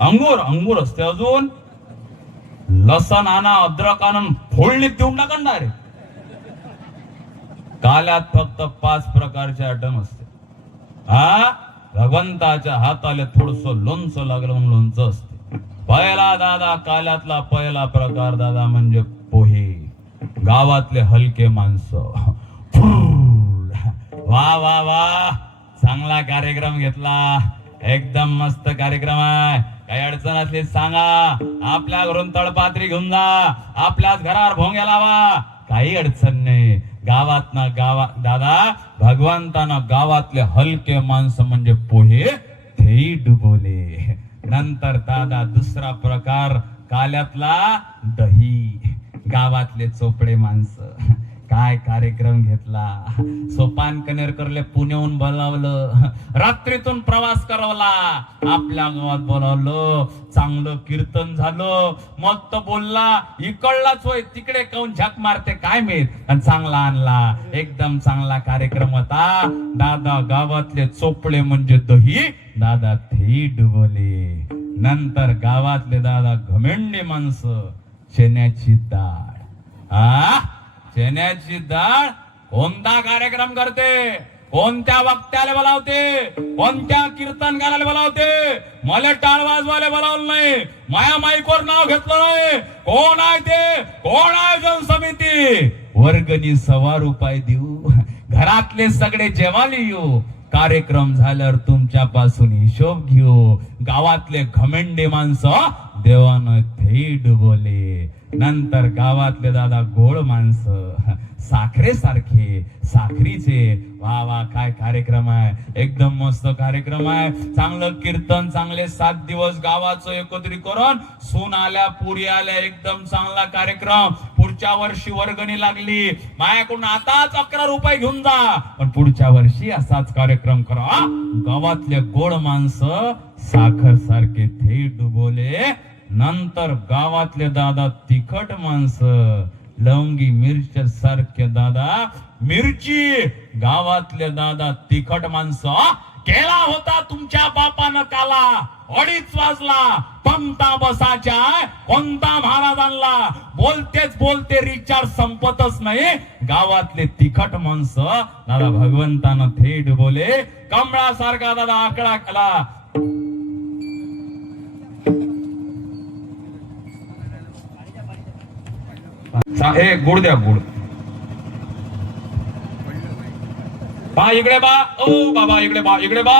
अंगूर, अंगूर असते. अजून लसण आणा, अद्रक आणून फोडणीत देऊन टाका डायरेक्ट. काल्यात फक्त 5 प्रकारचे आयटम असते. भगवंताच्या हाताला थोडस लोणचं लागलं म्हणून लोणचं असते. पहिला दादा काल्यातला पहिला प्रकार दादा म्हणजे पोहे. गावातले हलके माणसं. वा वा वा, चांगला कार्यक्रम घेतला, एकदम मस्त कार्यक्रम आहे. काही अडचण असली सांगा, आपल्या घरून तळपात्री घेऊन जा, आपल्याच घरावर भोंग्या लावा, काही अडचण नाही. गावात ना दादा भगवंतानं गावातले हलके माणसं म्हणजे पोहे तेही डुबवले. नंतर दादा दुसरा प्रकार काल्यातला दही. गावातले चोपडे माणसं काय कार्यक्रम घेतला. सोपान कनेरकरले पुण्याहून बोलावलं, रात्रीतून प्रवास करवला, आपल्या गावात बोलावलं, चांगलं कीर्तन झालं, मस्त बोलला. इकडलाच होय, तिकडे काऊन झक मारते काय माहित, आणि चांगला आणला. एकदम चांगला कार्यक्रम होता. दादा गावातले चोपडे म्हणजे दही दादा तेही डुबवले. नंतर गावातले दादा घमेंडी माणसं चण्याची डाळ. चण्याची डाळ कोणता कार्यक्रम करते, कोणत्या वक्त्याला बोलावते, कोणत्या कीर्तन गाण्याला बोलावते. मला टाळ वाजवायला बोलावलं नाही, माया माईकवर नाव घेतलं नाही. कोण आहे ते, कोण आहे जनसमिती. वर्गणी ₹1.25 देऊ, घरातले सगळे जेवायला येऊ, कार्यक्रम झाल्यावर तुमच्यापासून हिशोब घेऊ. गावातले घमेंडे माणसं देवानं थेट बोले. नंतर गावातले दादा गोड माणसं, साखरेसारखे, साखरीचे. वा वा काय कार्यक्रम आहे, एकदम मस्त कार्यक्रम आहे. चांगलं कीर्तन, चांगले 7 दिवस गावाचं एकत्रीकरण, सून आल्या, पुरी आल्या, एकदम चांगला कार्यक्रम. पुढच्या वर्षी वर्गणी लागली, माझ्याकडून आताच ₹11 घेऊन जा, पण पुढच्या वर्षी असाच कार्यक्रम करा. गावातले गोड माणसं साखर सारखे थेट बोले. नंतर गावातले दादा तिखट माणसं, लवंगी मिरच सारखे दादा मिरची. गावातले दादा तिखट माणसं. केला होता तुमच्या बापानं काला, 2:30 वाजला, पंता बसाच्या कोणता महाराजांना. बोलतेच बोलते रिचार्ज संपतच नाही. गावातले तिखट माणसं दादा भगवंतानं थेट बोले. कमळासारखा दादा आकडा केला. हे गुड द्या, गुड. बा इकडे बा, ओ बाबा इकडे बा, इकडे बा.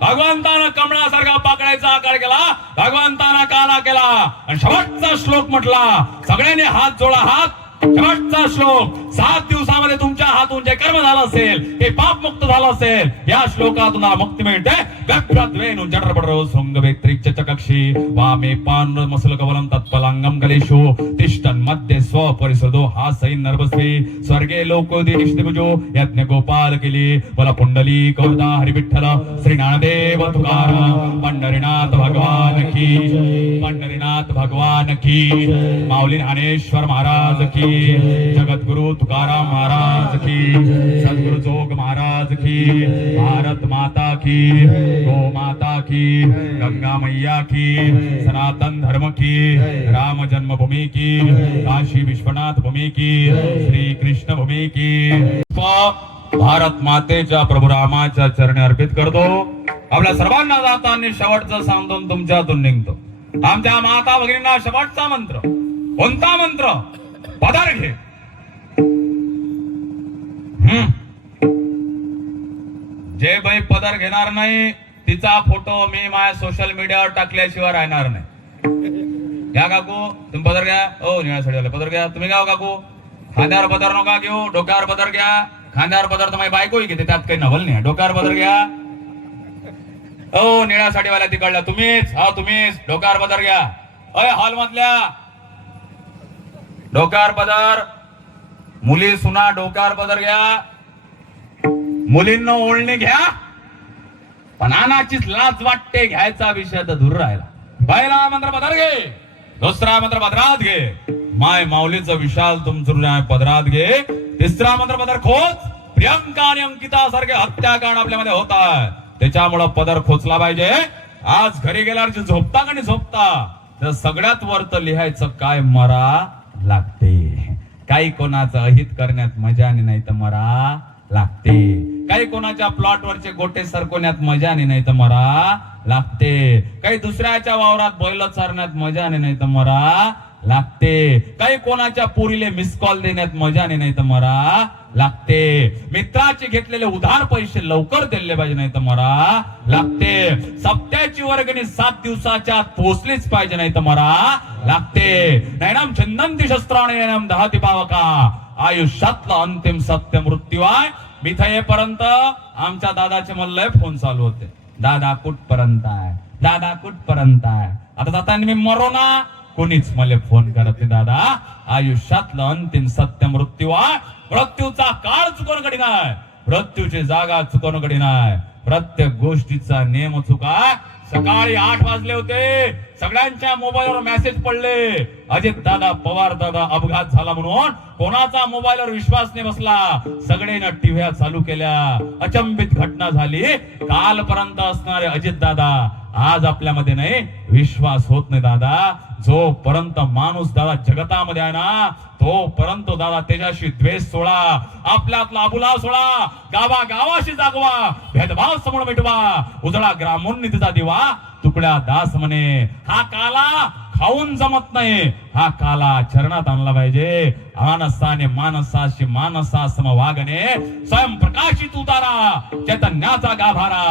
भगवंतानं कमळासारखा पकडायचा आकार केला, भगवंतानं काला केला आणि शेवटचा श्लोक म्हटला. सगळ्यांनी हात जोडा, हात. शेवटचा श्लोक. 7 दिवसामध्ये तुमच्या हातून जे कर्म झालं असेल ते पाप मुक्त झालं असेल. या श्लोकात तुम्हाला मुक्ती मिळते. गप्राद्वेनु जडरबडरो संगवेत्रिच्च चकक्षी वामे पान मसल कवलम तत्पलांगम कलेशो तिष्ठन् मध्ये स्वपरिसदो हा सैन नर्वस्वी स्वर्गे लोकोदिनिष्ठिभुजो यज्ञ गोपाल केली. बोला पुंडली कवदा हरी विठ्ठल श्री ज्ञानदेव तुकाराम पंढरीनाथ भगवान की, पंढरीनाथ भगवान की. माऊली ज्ञानेश्वर महाराज की, जगद्गुरु तुकाराम महाराज की, सद्गुरु जोग महाराज की, भारत माता की, गो माता की, गंगा मैया की, सनातन धर्म की, राम जन्मभूमी की, काशी विश्वनाथ भूमी की, श्री कृष्ण भूमी की. भारत मातेच्या प्रभू रामाच्या चरणी अर्पित करतो. आपल्या सर्वांना जाताना शेवटचं सांगून तुमच्यातून निघतो. आमच्या माता भगिनींना शेवटचा मंत्र. कोणता मंत्र? पदर घे. जे बाई पदर घेणार नाही तिचा फोटो मी माझ्या सोशल मीडियावर टाकल्याशिवाय राहणार नाही. घ्या काकू, तुम्ही पदर घ्या. ओ निळ्या साडीवाले पदर घ्या. तुम्ही घ्या काकू. खांद्यावर पदर नका घेऊ, डोक्यावर पदर घ्या. खांद्यावर पदर तर माझी बायकोही घेते, त्यात काही नवल नाही. डोक्यावर पदर घ्या. ओ निळ्या साडीवाल्या तिकडल्या तुम्हीच, हा तुम्हीच. डोक्यावर पदर घ्या. अय हॉल मधल्या डोक्यावर पदर. मुली सुना डोक्यावर पदर घ्या. मुलींना ओळणी घ्या, पण अनाचीच लाज वाटते घ्यायचा विषय तर दूर राहिला. पहिला मंत्र पदर घे, दुसरा मंत्र पदरात घे. माय माऊलीचं विशाल तुमचं पदरात घे. तिसरा मंत्र पदर खोच. प्रियंका आणि अंकिता सारखे हत्याकांड आपल्यामध्ये होत आहे, त्याच्यामुळं पदर खोचला पाहिजे. आज घरी गेल्यावर जे झोपता का नाही झोपता, तर सगळ्यात वरत लिहायचं काय मरा लागते. काही कोणाचं अहित करण्यात मजाने नाही तर मरा लागते. काही कोणाच्या प्लॉट वरचे गोटे सरकवण्यात मजाने नाही तर मरा लागते. काही दुसऱ्याच्या वावरात बैल चारण्यात मजाने नाही तर मरा लागते. काही कोणाच्या पोरीले मिस कॉल देण्यात मजाने नाही तर मरा लागते. मित्राचे घेतलेले उधार पैसे लवकर दिले पाहिजे नाही तर मरा लागते. सप्त्याची वर्गणी 7 दिवसाच्या आत पोहोचलीच पाहिजे नाही तर मरा लागते. नैनम छंदंती शस्त्राने नैनम दहती पावका. आयुष्यातलं अंतिम सत्य मृत्यू आहे. मी इथं येईपर्यंत आमच्या दादाचे मला लय फोन चालू होते. दादा कुठपर्यंत आहे, दादा कुठपर्यंत आहे. आता जाताना मी मरो ना, कोणीच मला फोन करत नाही. दादा आयुष्यातलं अंतिम सत्य मृत्यू आहे. मृत्यूचा काळ चुकवणं कधी नाही, मृत्यूची जागा चुकवणं कधी नाही. प्रत्येक गोष्टीचा नेम चुका. सकाळी 8 वाजले होते, सगळ्यांच्या मोबाईलवर मेसेज पडले, अजित दादा पवार दादा अपघात झाला म्हणून. कोणाचा मोबाईलवर विश्वास नाही बसला, सगळेनं टीव्ह्या चालू केल्या. अचंबित घटना झाली. कालपर्यंत असणारे अजित दादा आज आपल्यामध्ये नाही. विश्वास होत नाही दादा. जोपर्यंत माणूस दादा जगतामध्ये आहे ना, तोपर्यंत दादा त्याच्याशी द्वेष सोडा, आपल्यातला अबुला सोडा, गावा गावाशी जागवा, भेदभाव समोर मिटवा, उजळा ग्रामोन्नतीचा दिवा तुकड्या दास म्हणे. हा काला खाऊन जमत नाही, हा काला चरणात आणला पाहिजे. मानसाने मानसाशी मानसा सम वागणे, स्वयं प्रकाशित उतारा, चैतन्याचा गाभारा,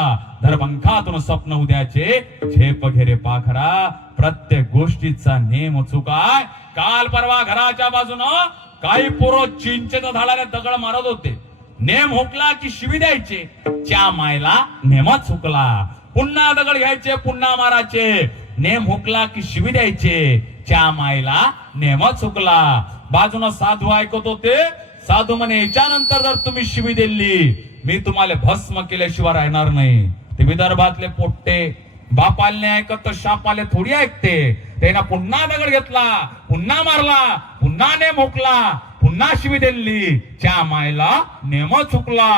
धरपंखातून स्वप्न उद्याचे, झेप घेरे पाखरा. प्रत्येक गोष्टीचा नेम चुकाय. काल परवा घराच्या बाजूनं काही पोरं चिंचेच्या झाडाला दगड मारत होते. नेम हुकला की शिवी द्यायचे, च्या मायला नेमच हुकला. पुन्हा दगड घ्यायचे, पुन्हा मारायचे. नेम हुकला की शिवी द्यायचे, च्या मायला नेमच हुकला. बाजूनं साधू ऐकत होते. साधू म्हणे, याच्यानंतर जर तुम्ही शिवी दिली, मी तुम्हाला भस्म केल्याशिवाय राहणार नाही. ते विदर्भातले पोट्टे बापाले ऐकत तर शापाले थोडी ऐकते. त्यानं पुन्हा दगड घेतला, पुन्हा मारला, पुन्हा नेम हुकला, पुन्हा शिवी दिली, च्या मायला नेम चुकला.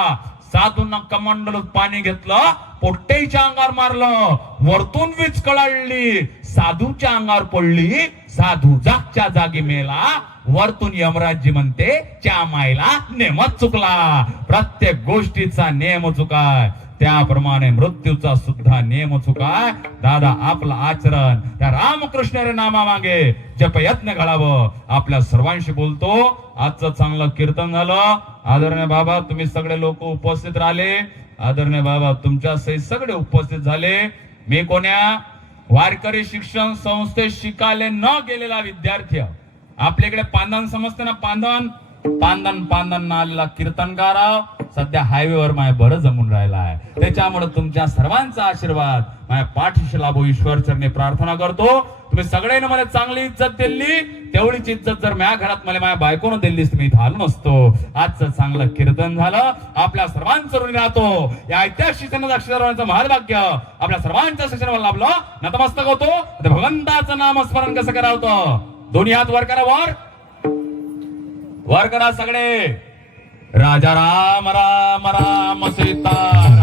साधूंना कमंडलूत पाणी घेतलं, पोट्टेच्या अंगावर मारलं, वरतून वीज कळाली, साधूच्या अंगावर पडली. साधू जागच्या जागी मेला, वरतून यमराज्य म्हणते, च्या मायला नेमच चुकला. प्रत्येक गोष्टीचा नेम चुकाय, त्याप्रमाणे मृत्यूचा सुद्धा नेम चुकाय. दादा आपलं आचरण त्या रामकृष्ण नामा मागे जप यत्न घडावं. आपल्या सर्वांशी बोलतो. आजचं चांगलं कीर्तन झालं. आदरणीय बाबा तुम्ही सगळे लोक उपस्थित राहिले. आदरणीय बाबा तुमच्या सहित सगळे उपस्थित झाले. मी कोण्या वारकरी शिक्षण संस्थेत शिकायला न गेलेला विद्यार्थी. आपल्याकडे पांदन समजते ना, पांदन पांदन पांदन ना आलेला कीर्तनकार सध्या हायवेवर माझ्या बरं जमून राहिला आहे. त्याच्यामुळे तुमच्या सर्वांचा आशीर्वाद माझ्या पाठीशी लाभो ईश्वर चरणी प्रार्थना करतो. तुम्ही सगळ्यांनी मला चांगली इज्जत दिली, तेवढीच इज्जत जर माझ्या घरात मला माझ्या बायकोनं दिलीस मी इथं आलो नसतो. आजचं चांगलं कीर्तन झालं. आपल्या सर्वांचं ऋणी राहतो. या ऐतिहासिक अक्षरांचं महाभाग्य आपल्या सर्वांच्या शिक्षणाला लाभलं. नतमस्तक होतो. भगवंताचं नाम स्मरण कसं करावं? दोन्ही हात वर करा, वर करा सगळे. राजा राम राम राम सीता